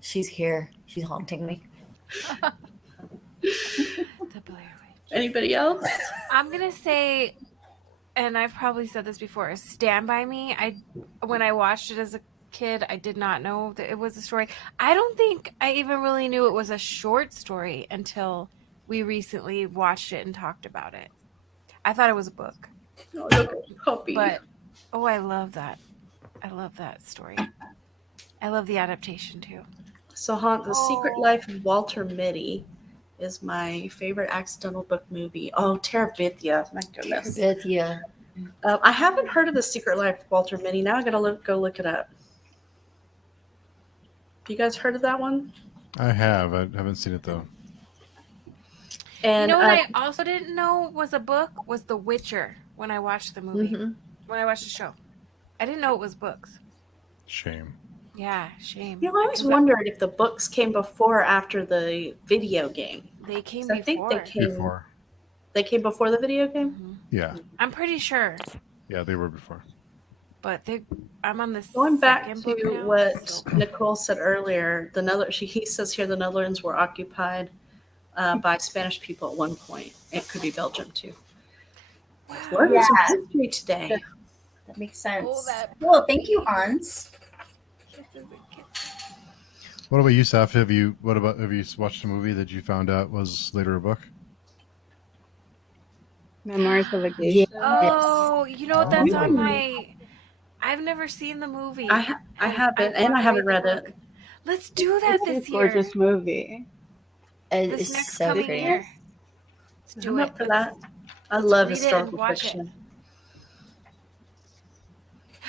She's here. She's haunting me. The Blair Witch. Anybody else? I'm gonna say, and I've probably said this before, Stand By Me. When I watched it as a kid, I did not know that it was a story. I don't think I even really knew it was a short story until we recently watched it and talked about it. I thought it was a book. Oh, look at the puppy. But I love that. I love that story. I love the adaptation too. So, The Secret Life of Walter Mitty is my favorite accidental book movie. Oh, Terabithia. My goodness. Yeah. I haven't heard of The Secret Life of Walter Mitty. Now I gotta go look it up. You guys heard of that one? I haven't seen it though. And you know what I also didn't know was a book was The Witcher when I watched the movie. When I watched the show. I didn't know it was books. Shame. Yeah, shame. I always wondered if the books came before or after the video game. They came 'Cause before. I think they came. Before. They came before the video game. Mhm. Yeah. I'm pretty sure, Yeah, they were before. but I'm on the Going back second book to now, what so- Nicole said earlier, he says here the Netherlands were occupied by Spanish people at one point. It could be Belgium too. Learning some history today. That makes sense. Oh, that- Well, thank you, Hans. What about you, Saf? Have you watched a movie that you found out was later a book? Memoirs of a Geisha. Oh, you know what? That's on Oh. my. I've never seen the movie. I haven't, and I haven't read it. Let's do that It's this a year. gorgeous movie. This It's next so coming great. year. Let's do I'm it. up for that. I love read it and historical watch fiction.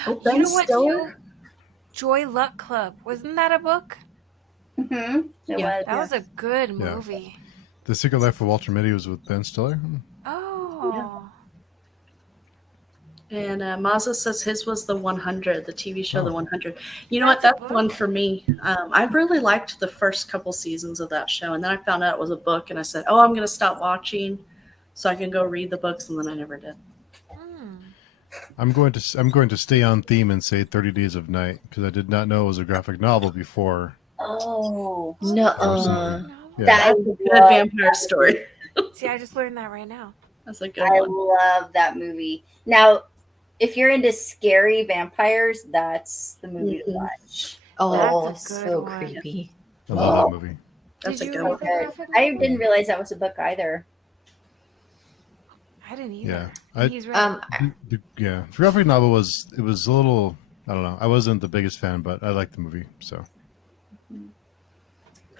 You Ben know what? Stiller? Too? Joy Luck Club. Wasn't that a book? Mm-hmm. It Yeah. was. That was a good Yeah. movie. The Secret Life of Walter Mitty was with Ben Stiller. Oh. And Mazza says his was the 100, the TV show, The Oh. 100. You know what? That's a That's one book. for me. I really liked the first couple seasons of that show. And then I found out it was a book. And I said, I'm going to stop watching so I can go read the books. And then I never did. Hmm. I'm going to stay on theme and say 30 Days of Night because I did not know it was a graphic novel before. Oh. No. Yeah. That That's a good vampire story. See, I just learned that right now. That's a good I one. love that movie. Now, if you're into scary vampires, that's the movie to Mhm. watch. Oh, That's a good so one. creepy. I love that movie. That's Did a you good read one. the Good. graphic I novel? didn't realize that was a book either. I didn't either. Yeah. And he's right. The graphic novel was a little, I don't know. I wasn't the biggest fan, but I liked the movie. So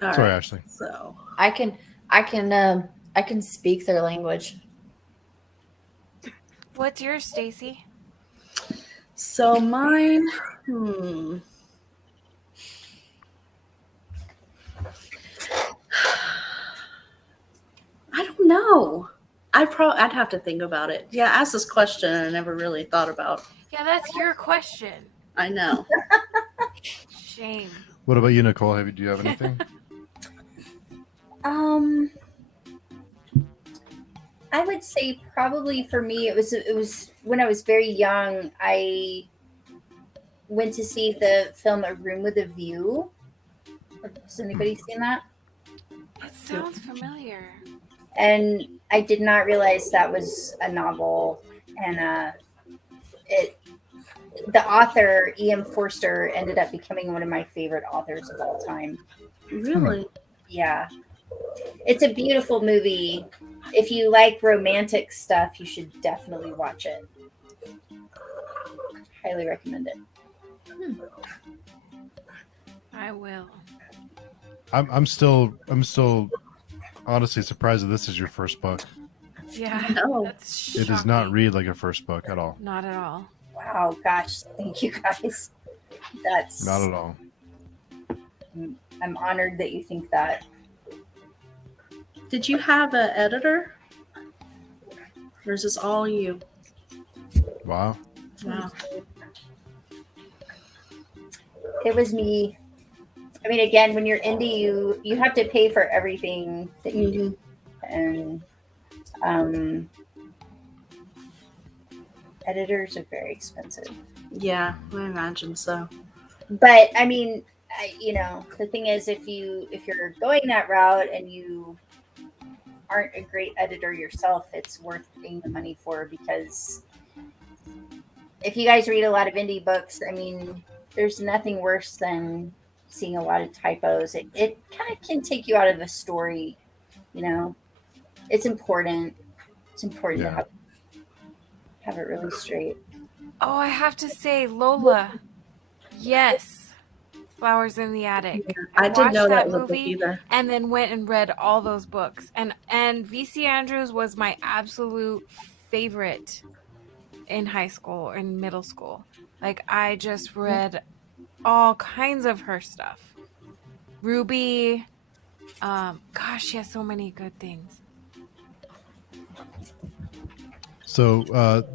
All sorry, right, Ashley. So I can speak their language. What's yours, Stacy? So mine, I don't know. I'd have to think about it. Yeah, ask this question and I never really thought about. Yeah, that's your question. I know. Shame. What about you, Nicole? Do you have anything? I would say probably for me it was when I was very young. I went to see the film A Room with a View. Has anybody seen that? It sounds familiar. And I did not realize that was a novel. And the author E.M. Forster ended up becoming one of my favorite authors of all time. Really? Yeah, it's a beautiful movie. If you like romantic stuff, you should definitely watch it. Highly recommend it. I will. I'm still honestly surprised that this is your first book. Yeah. No. That's shocking. It does not read like a first book at all. Not at all. Wow, gosh, thank you guys. That's Not at all. I'm honored that you think that. Did you have an editor? Or is this all you? Wow. Wow. It was me. I mean, again, when you're indie, you have to pay for everything that you do, and editors are very expensive. Yeah, I imagine so. But I mean, the thing is, if you're going that route and you aren't a great editor yourself, it's worth paying the money for, because if you guys read a lot of indie books, I mean, there's nothing worse than seeing a lot of typos. It kind of can take you out of the story. It's important. It's important to have it really straight. Oh, I have to say, Lola. Yes. Flowers in the Attic. I didn't know watched that was a book movie either. and then went and read all those books. And V.C. Andrews was my absolute favorite in high school or in middle school. Like, I just read all kinds of her stuff. Ruby. Gosh, she has so many good things. So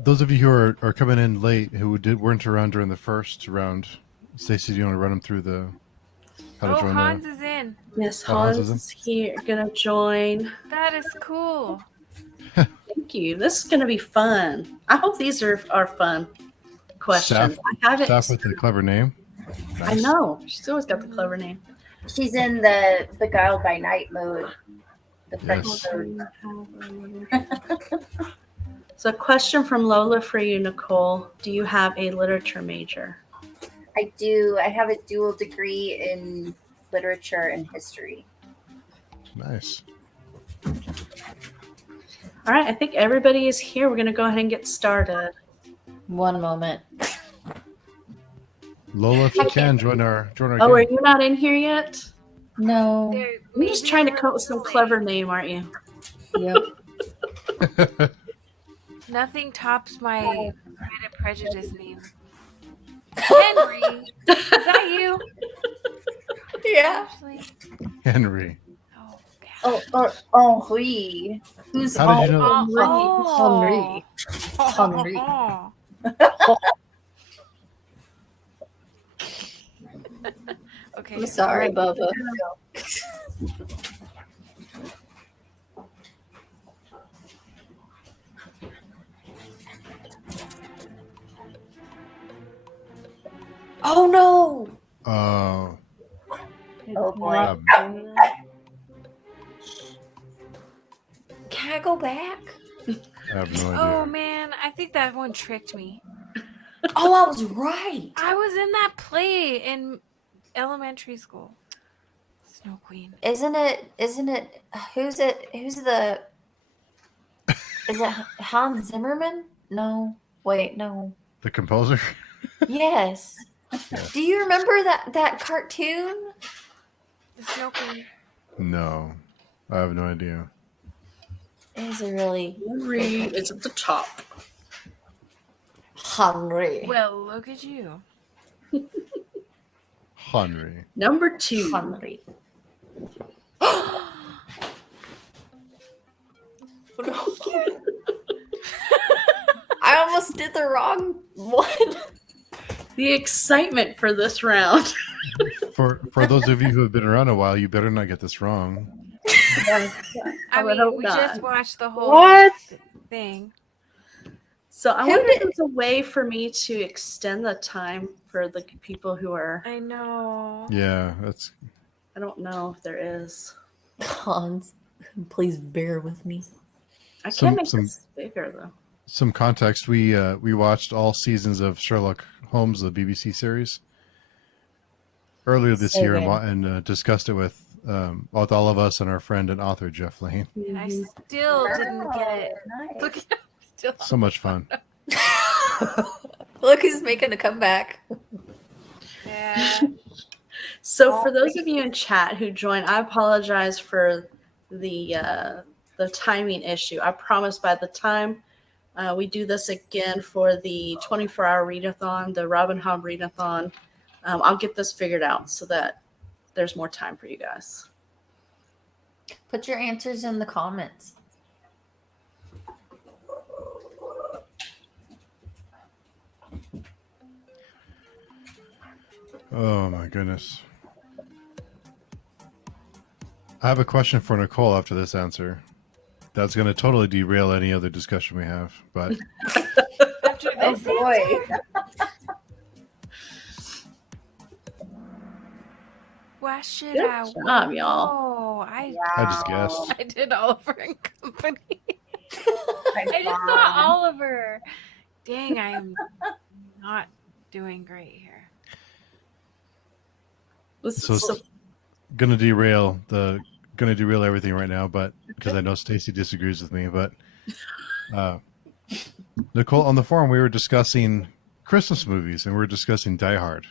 those of you who are coming in late who weren't around during the first round, Stacey, do you want to run them through how to Oh, join Hans is in. Yes, Oh, Hans Hans is is here, gonna join. That is cool. Thank you. This is gonna be fun. I hope these are fun questions. I haven't. Staff with a clever name. I Nice. know. She's always got the clever name. She's in the Beguiled by Night mode. The French Yes. mode. So, a question from Lola for you, Nicole. Do you have a literature major? I do. I have a dual degree in literature and history. Nice. All right, I think everybody is here. We're going to go ahead and get started. One moment. Lola, if you can join our Oh, are game. you not in here yet? No. You're just trying to come up with some clever name, aren't you? Yep. Nothing tops my Pride and Prejudice name. Henry. Is that you? Yeah. Ashley? Henry. Oh, Henri. Who's How did you know? Henry. Henry. Oh. Okay. I'm sorry, Bubba. Oh no! Oh, Oh boy. yeah. I go back? I have no Oh idea. man, I think that one tricked me. Oh, I was right. I was in that play in elementary school. Snow Queen. Isn't it? Who's it? Is it Hans Zimmerman? No. Wait, no. The composer? Yes. Yes. Do you remember that cartoon? The Snow Queen. No, I have no idea. It was a really Henry is at the top. hungry. Well, look at you. Henry. Number 2. Hungry. I almost did the wrong one. The excitement for this round. For those of you who have been around a while, you better not get this wrong. I would mean, hope we not. just watched the whole What? thing. So I Who wonder if did- there's a way for me to extend the time for the people who are. I know. Yeah, that's I don't know if there is. Hans, please bear with me. I Some- can't make some- this bigger though. some context. We watched all seasons of Sherlock Holmes, the BBC series, earlier this So year, good. and discussed it with all of us and our friend and author Jeff Lane. And I Mhm. still didn't get it. Nice. Look at still. So much fun. Look who's making a comeback. Yeah. So for those of you in chat who joined, I apologize for the timing issue. I promise by the time we do this again for the 24-hour readathon, the Robin Hood readathon, I'll get this figured out so that there's more time for you guys. Put your answers in the comments. Oh my goodness. I have a question for Nicole after this answer. That's going to totally derail any other discussion we have. But After Oh this boy. question, Good I job, y'all. Oh, I just guessed. I did Oliver and Company. My I just mom. saw Oliver. Dang, I am not doing great here. So gonna derail everything right now, but because I know Stacy disagrees with me, but Nicole, on the forum we were discussing Christmas movies and we were discussing Die Hard.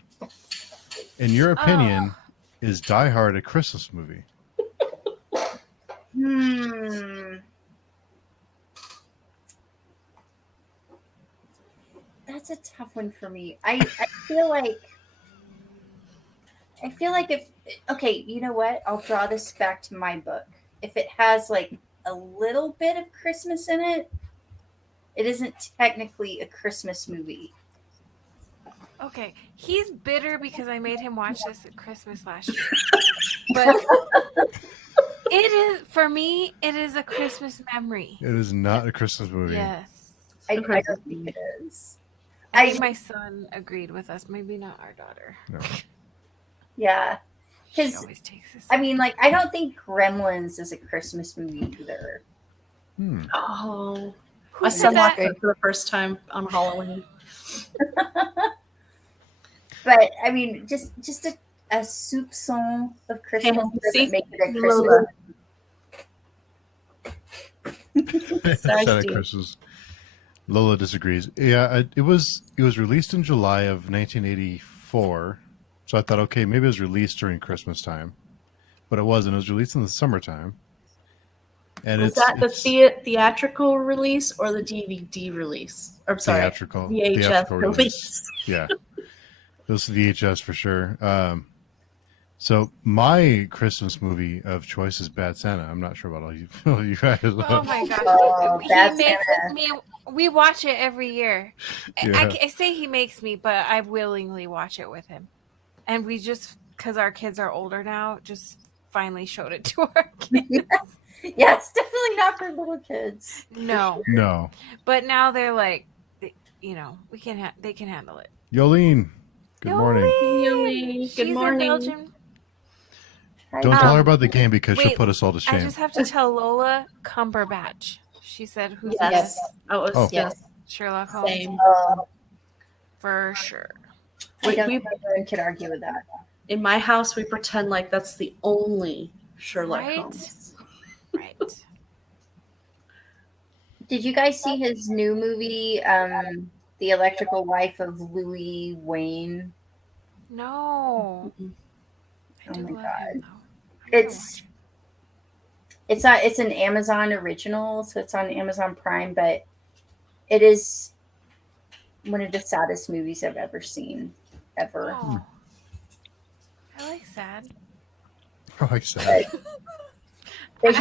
In your opinion, is Die Hard a Christmas movie? That's a tough one for me. I feel like if okay, you know what? I'll draw this back to my book. If it has like a little bit of Christmas in it, it isn't technically a Christmas movie. Okay, he's bitter because I made him watch this at Christmas last year. But it is, for me, it is a Christmas memory. It is not a Christmas movie. Yes. I Okay. don't think it is. I think my son agreed with us. Maybe not our daughter. No. Yeah. She 'Cause, always takes this. I mean, like, I don't think Gremlins is a Christmas movie either. Oh, Who my said son that? watched it for the first time on Halloween. But I mean, just a soupçon of Christmas see? doesn't make it a Lola. Christmas. Sorry, It's not a Steve. Christmas. Lola disagrees. Yeah, it was released in July of 1984. So I thought, okay, maybe it was released during Christmas time, but it wasn't. It was released in the summertime. And Was that the theatrical release or the DVD release? Or sorry, theatrical VHS release. release. Yeah, it was VHS for sure. So my Christmas movie of choice is Bad Santa. I'm not sure about all you guys. Oh my gosh. Oh, he Bad makes Santa. me. We watch it every year. Yeah. I say he makes me, but I willingly watch it with him. And we just, because our kids are older now, just finally showed it to our kids. Yeah, it's definitely not for little kids. No. No, But now they're like, you know, they can handle it. Yolene. Good morning. Yoli, She's good morning. a Belgian. Don't tell her about the game because she'll wait, put us all to I shame. just have to tell Lola Cumberbatch. She said, "Who's Yes. this?" I was Oh. Yes. Sherlock Holmes same. for sure. I don't we- think anyone could argue with that. In my house, we pretend like that's the only Sherlock Right? Holmes. Right. Did you guys see his new movie, The Electrical Wife of Louis Wayne? No. Mm-mm. I Oh do my love God. him though. It's an Amazon original, so it's on Amazon Prime, but it is one of the saddest movies I've ever seen, ever. Oh. I like sad. I like that. But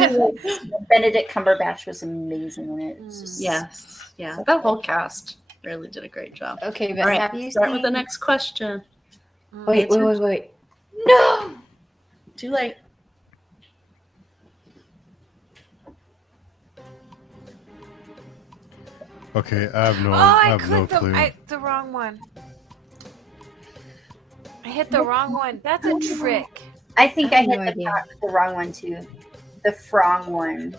Benedict Cumberbatch was amazing in it. It's just, Yes. Yeah. That whole cast really did a great job. Okay, but All right. have you Start seen? with the next question. Wait. No. Too late. Okay, I have no, Oh, I I have no clicked clue. the wrong one. I hit the wrong one. That's a trick. I think I I have hit no idea. the wrong one too. The Frong one.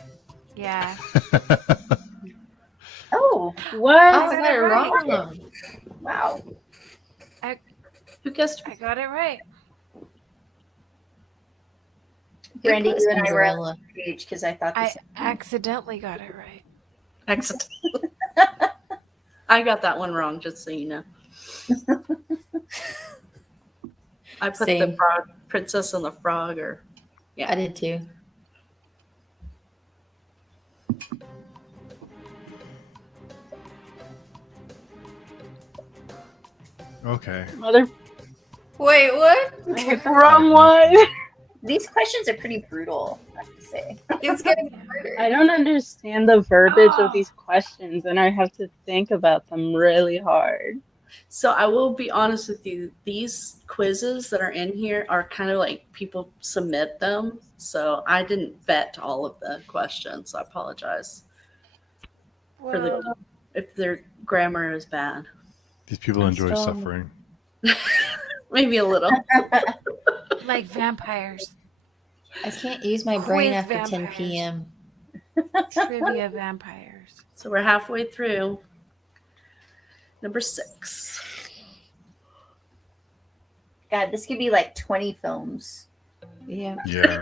Yeah. Oh, Oh, What? I got it right. wrong. wow. Who guessed? I got it right. Brandy, Good you and I were on Cinderella. the page because I thought I this. accidentally got it right. Excellent. I got that one wrong, just so you know. I put the Same. frog, Princess and the Frog, or I did too. Okay. Mother, Wait, what? I hit the wrong one. These questions are pretty brutal, I have to say. It's getting harder. I don't understand the verbiage of these questions, and I have to think about them really hard. So I will be honest with you. These quizzes that are in here are kind of like people submit them. So I didn't vet all of the questions. I apologize for Well, the if their grammar is bad. These people I'm enjoy still- suffering. Maybe a little. like vampires. I can't use my brain Quiz after 10 vampires. p.m. Trivia vampires. So we're halfway through. Number 6. God, this could be like 20 films. Yeah. Yeah.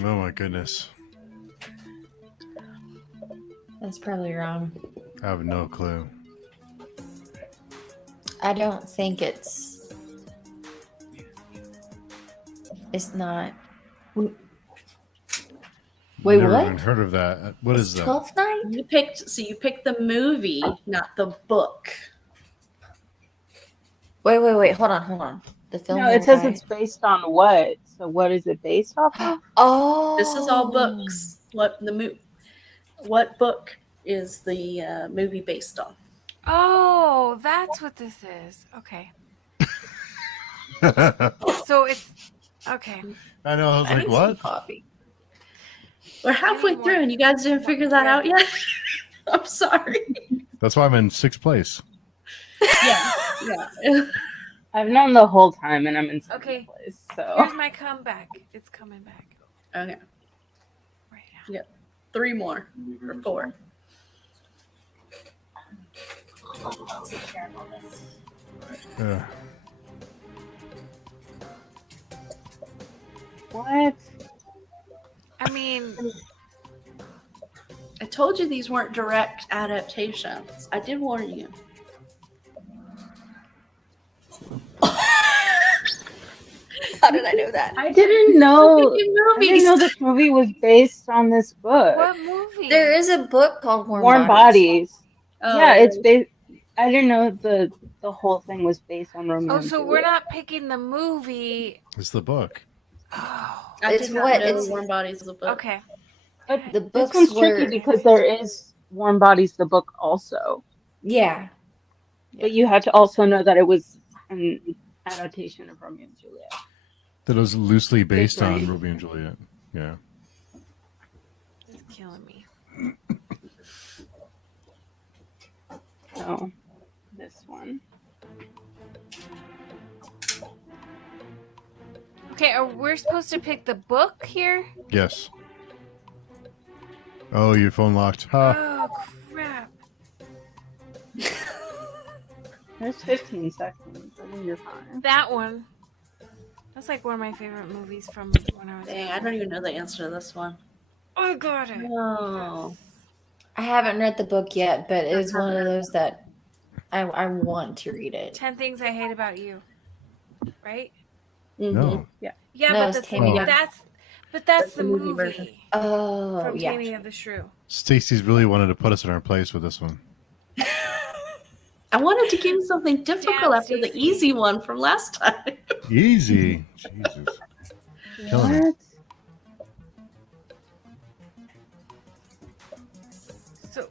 Oh my goodness. That's probably wrong. I have no clue. I don't think it's. It's not. Wait, Never what? even heard of that. What is that? 12th night? You picked the movie, not the book. Wait. Hold on. The film. No, it says it's based on what? So what is it based off of? Oh. This is all books. What book is the movie based on? Oh, that's what this is. Okay. So it's okay. I know. I was like, need some what? coffee. We're halfway more- through and you guys didn't figure that out yet? I'm sorry. That's why I'm in 6th place. Yeah. I've known the whole time, and I'm in second Okay. place. So Here's my comeback. It's coming back Okay. right now. 3 more or 4. I'll take care of all this. Yeah. what? I mean, I told you these weren't direct adaptations. I did warn you. How did I know that? I didn't know. I Movies. didn't know this movie was based on this book. what movie? There is a book called Warm Bodies. Oh, Yeah, it's based. I didn't know the whole thing was based on Romeo. Oh, and so Juliet. we're not picking the movie. It's the book. Oh, I It's did not what- know it's- Warm Bodies is a book. okay. But The this books one's were. tricky because there is Warm Bodies, the book also, Yeah. but you had to also know that it was an adaptation of Romeo and Juliet. That was loosely based on brain. Romeo and Juliet. Yeah. It's killing me. So this one. Okay, are we supposed to pick the book here? Yes. Oh, your phone locked. Ha. Oh, crap. There's 15 seconds. I think you're fine. That one. That's like one of my favorite movies from when I was Dang, I young. don't even know the answer to this one. I got it. Oh. I haven't read the book yet, but it is one of those that I want to read it. 10 Things I Hate About You. Right? Mhm. No. Yeah, No, but it's Taming of- that's the the movie movie version. Oh, from yeah. Taming of the Shrew. Stacy's really wanted to put us in our place with this one. I wanted to give you something difficult Damn, after the Stacey. easy one from last time. Easy. Jesus. Killing it. What? So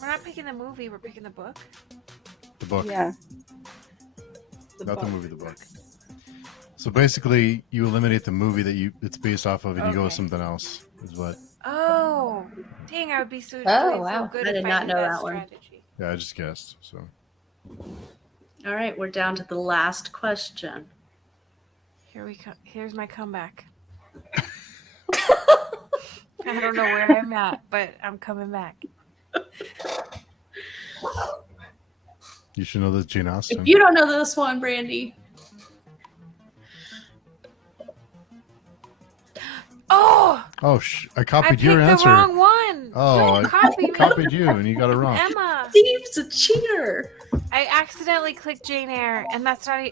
we're not picking the movie, we're picking the book. The book. Yeah. Not the movie, the book. So basically, you eliminate the movie that it's based off of, and you go with Okay. something else. Is what? Oh, dang! I would be so, Oh, doing wow. so good I if did I not knew know that that one. strategy. Yeah, I just guessed. So All right, we're down to the last question. Here we come. Here's my comeback. I don't know where I'm at, but I'm coming back. you should know this, Jane Austen. If you don't know this one, Brandy, Oh, Oh, I I copied picked your the answer. wrong one. Oh, Don't I copy me. copied you, and you got it wrong. Emma. Steve's a cheater. I accidentally clicked Jane Eyre, and that's not.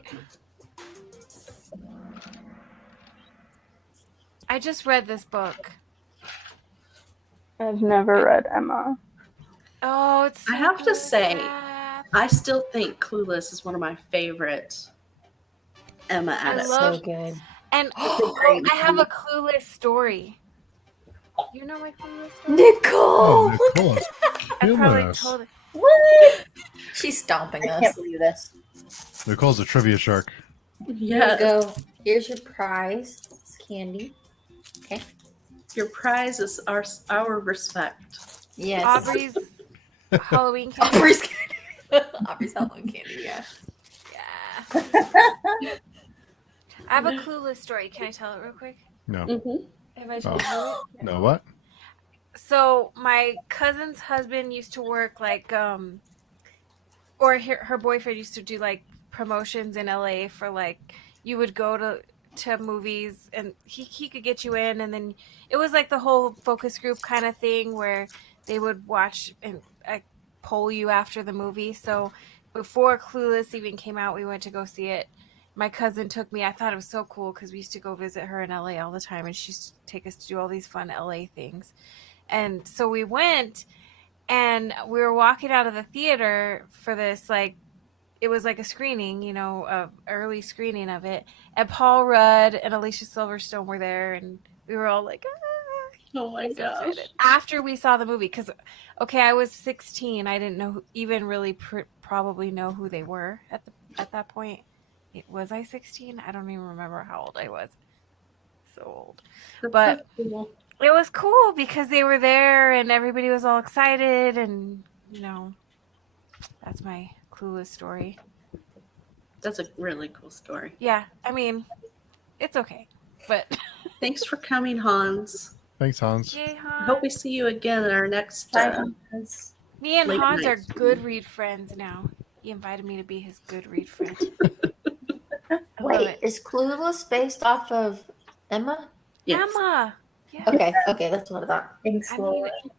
I just read this book. I've never read Emma. Oh, it's. I so have to good, say, Beth. I still think Clueless is one of my favorite Emma I adaptations. love- So good. And great I have a clueless story. You know my clueless story? Nicole! Oh, Nicole is I killing probably us. told it. What? She's stomping I us. can't believe this. Nicole's a trivia shark. Here Yes. you go. Here's your prize. It's candy. Okay. Your prize is our respect. Yes. Aubrey's Halloween candy. Aubrey's candy. Aubrey's Halloween candy, yeah. Yeah. I have a clueless story. Can I tell it real quick? No. Mm-hmm. Have I told you it? No, what? So my cousin's husband used to work like or her boyfriend used to do like promotions in LA for like you would go to movies and he could get you in, and then it was like the whole focus group kind of thing where they would watch and poll you after the movie. So before Clueless even came out, we went to go see it. My cousin took me. I thought it was so cool because we used to go visit her in LA all the time, and she used to take us to do all these fun LA things. And so we went, and we were walking out of the theater for this, like, it was like a screening, you know, a early screening of it. And Paul Rudd and Alicia Silverstone were there, and we were all like, ah. Oh my So gosh. excited. After we saw the movie, because, okay, I was 16. I didn't know even really probably know who they were at that point. Was I 16? I don't even remember how old I was. So old. But That's so cool. it was cool because they were there and everybody was all excited, and you know, that's my Clueless story. That's a really cool story. Yeah, I mean, it's okay, but Thanks for coming, Hans. Thanks, Hans. yay, I hope we Hans. see you again in our next. Me and late Hans are nights. Goodread friends now. He invited me to be his Goodread friend. I love Wait, it. is Clueless based off of Emma? Yes. Emma. Yeah. Okay, that's what I thought. Thanks, I Lord. mean,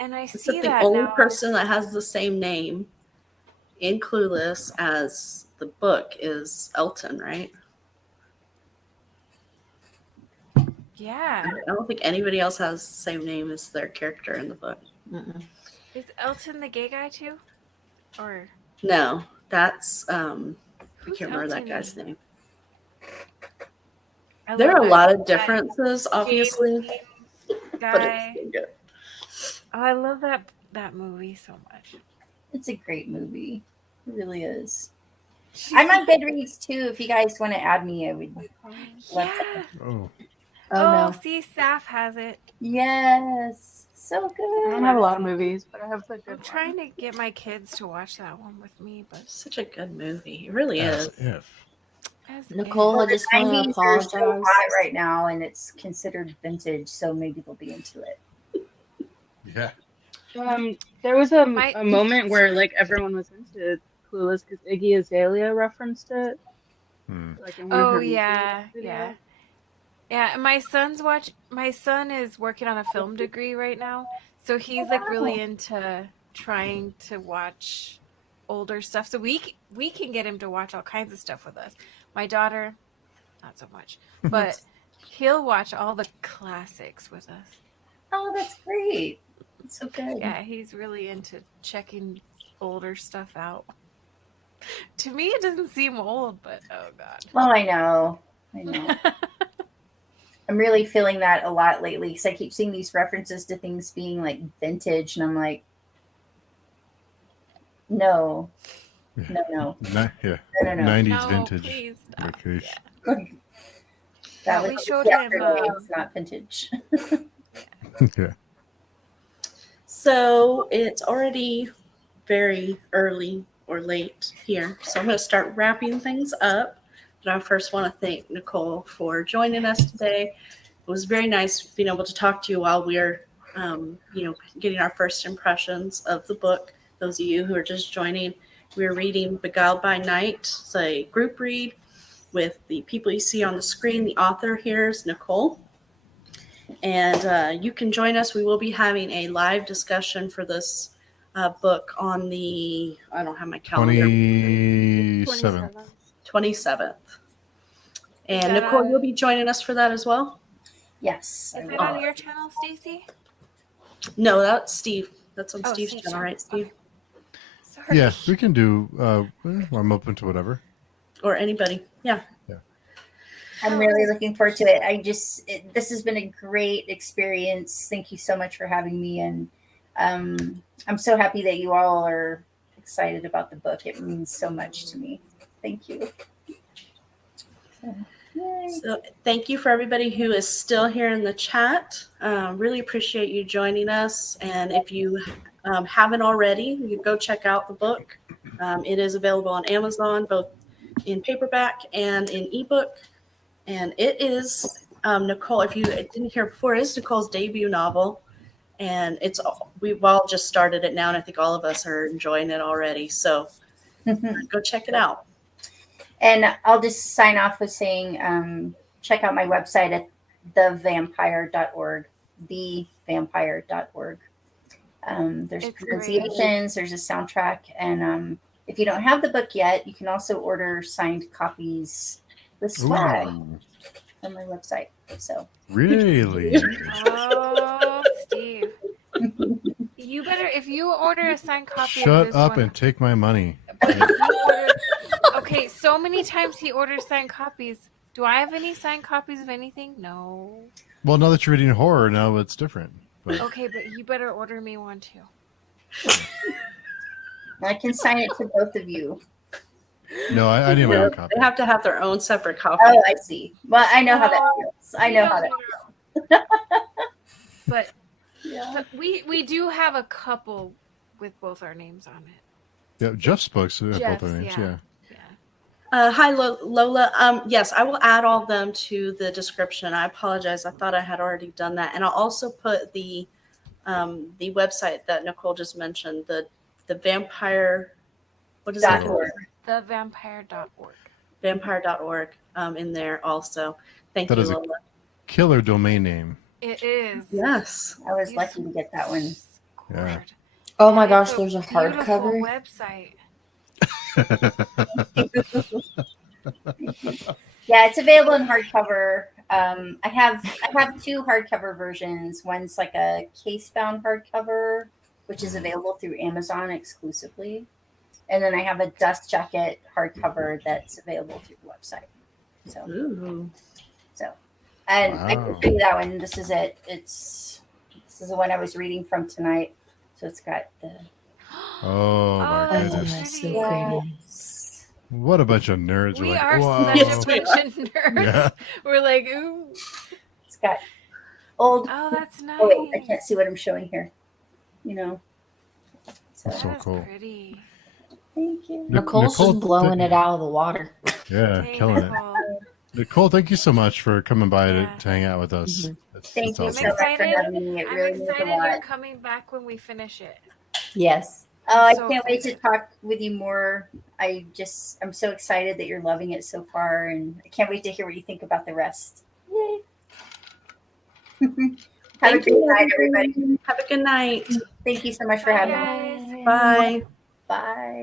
and I It's see the that only now. person that has the same name in Clueless as the book is Elton, right? Yeah. I don't think anybody else has the same name as their character in the book. Mm-mm. Is Elton the gay guy too? Or No, that's I who's can't remember that Elton guy's in? name. I There love are a that lot of guy. differences, obviously, but Guy. it's good. Oh, I love that movie so much. It's a great movie. It really is. I'm on Goodreads too. If you guys want to add me, I would love Yeah. to. Oh, Oh, no. See, Saf has it. Yes. So I good. don't have a lot of movies, but I have the good I'm trying to get my kids to watch that one with me, but Such a good movie. It really as is. if. Nicole, I just want to 90s are so apologize. hot right now, and it's considered vintage, so maybe they'll be into it. Yeah. There was a My- moment where like everyone was into Clueless because Iggy Azalea referenced it. Like in one of Oh her yeah, music yeah. videos. Yeah, my son is working on a film degree right now. So he's like really into trying to watch older stuff. So we can get him to watch all kinds of stuff with us. My daughter, not so much. But he'll watch all the classics with us. Oh, that's great. That's so good. Yeah, he's really into checking older stuff out. To me it doesn't seem old, but oh god. Oh, I know. I'm really feeling that a lot lately because I keep seeing these references to things being like vintage, and I'm like, no. Yeah. No. 90s No, vintage. please stop. Vacation. Yeah. That we was showed yesterday. him, It's not vintage. Yeah. So it's already very early or late here. So I'm going to start wrapping things up. But I first want to thank Nicole for joining us today. It was very nice being able to talk to you while we're, getting our first impressions of the book. Those of you who are just joining, we're reading Beguiled by Night. It's a group read with the people you see on the screen. The author here is Nicole. And you can join us. We will be having a live discussion for this book on the, I don't have my calendar, 27th. 27th. And that Nicole, on- you'll be joining us for that as well? Yes. Is it on your channel, Stacy? No, that's Steve. That's on Oh, Steve's Steve's channel, right, channel. Steve? Sorry. Yeah, we can do. I'm open to whatever. Or anybody. Yeah. I'm really looking forward to it. This has been a great experience. Thank you so much for having me. And I'm so happy that you all are excited about the book. It means so much to me. Thank you. So thank you for everybody who is still here in the chat. Really appreciate you joining us. And if you haven't already, you can go check out the book. It is available on Amazon, both in paperback and in ebook. And it is Nicole, if you didn't hear before, it is Nicole's debut novel. And we've all just started it now, and I think all of us are enjoying it already. So go check it out. And I'll just sign off with saying, check out my website at thevampire.org, thevampire.org. There's It's pronunciations, there's a soundtrack. And if you don't have the book yet, you can also order signed copies with swag Ooh, from my website. So really? Oh, Steve. You better, if you order a signed copy of Shut this up one, and take my money. if you order, okay, so many times he orders signed copies. Do I have any signed copies of anything? No. Well, now that you're reading horror, now it's different. But Okay, but you better order me one too. I can sign it to both of you. no, I need my own copy. They have to have their own separate copy. Oh, I see. Well, I know how that feels. I know how that But feels. so we do have a couple with both our names on it. Yeah, Jeff's books have both Jeff's, their names. yeah. Yeah. Hi, Lola. Yes, I will add all of them to the description. I apologize. I thought I had already done that. And I'll also put the website that Nicole just mentioned, the vampire, what is it? .org. Thevampire.org. Vampire.org in there also. Thank That you, is a- Lola. Killer domain name. It is. Yes. I was lucky to get that one. Yeah. Oh my It's gosh, there's a beautiful hardcover. website. Yeah, it's available in hardcover. I have two hardcover versions. One's like a case-bound hardcover, which is available through Amazon exclusively, and then I have a dust jacket hardcover that's available through the website. So, Ooh. and I Wow. can show you that one. This is it. This is the one I was reading from tonight. So it's got the Oh my Oh, that's goodness. that's so pretty. pretty. What a bunch of nerds. We We're like, are whoa. such a bunch of nerds. Yeah. We're like, ooh. It's got old. Oh, that's nice. Oh wait, I can't see what I'm showing here. So That's so That is cool. pretty. Thank you. Nicole's Nicole, just blowing it out of the water. Yeah, Dang, killing it. Nicole. Nicole, thank you so much for coming by Yeah. to hang out with us. Mhm. Thank you I'm so much for excited. having me. It I'm really means a excited lot. you're coming back when we finish it. Yes. Oh, I so can't wait to excited. talk with you more. I'm so excited that you're loving it so far, and I can't wait to hear what you think about the rest. Yay. Have a Thank good you, night, everybody. Have a good night. Thank you so much for Bye, having me. guys. Bye. Bye.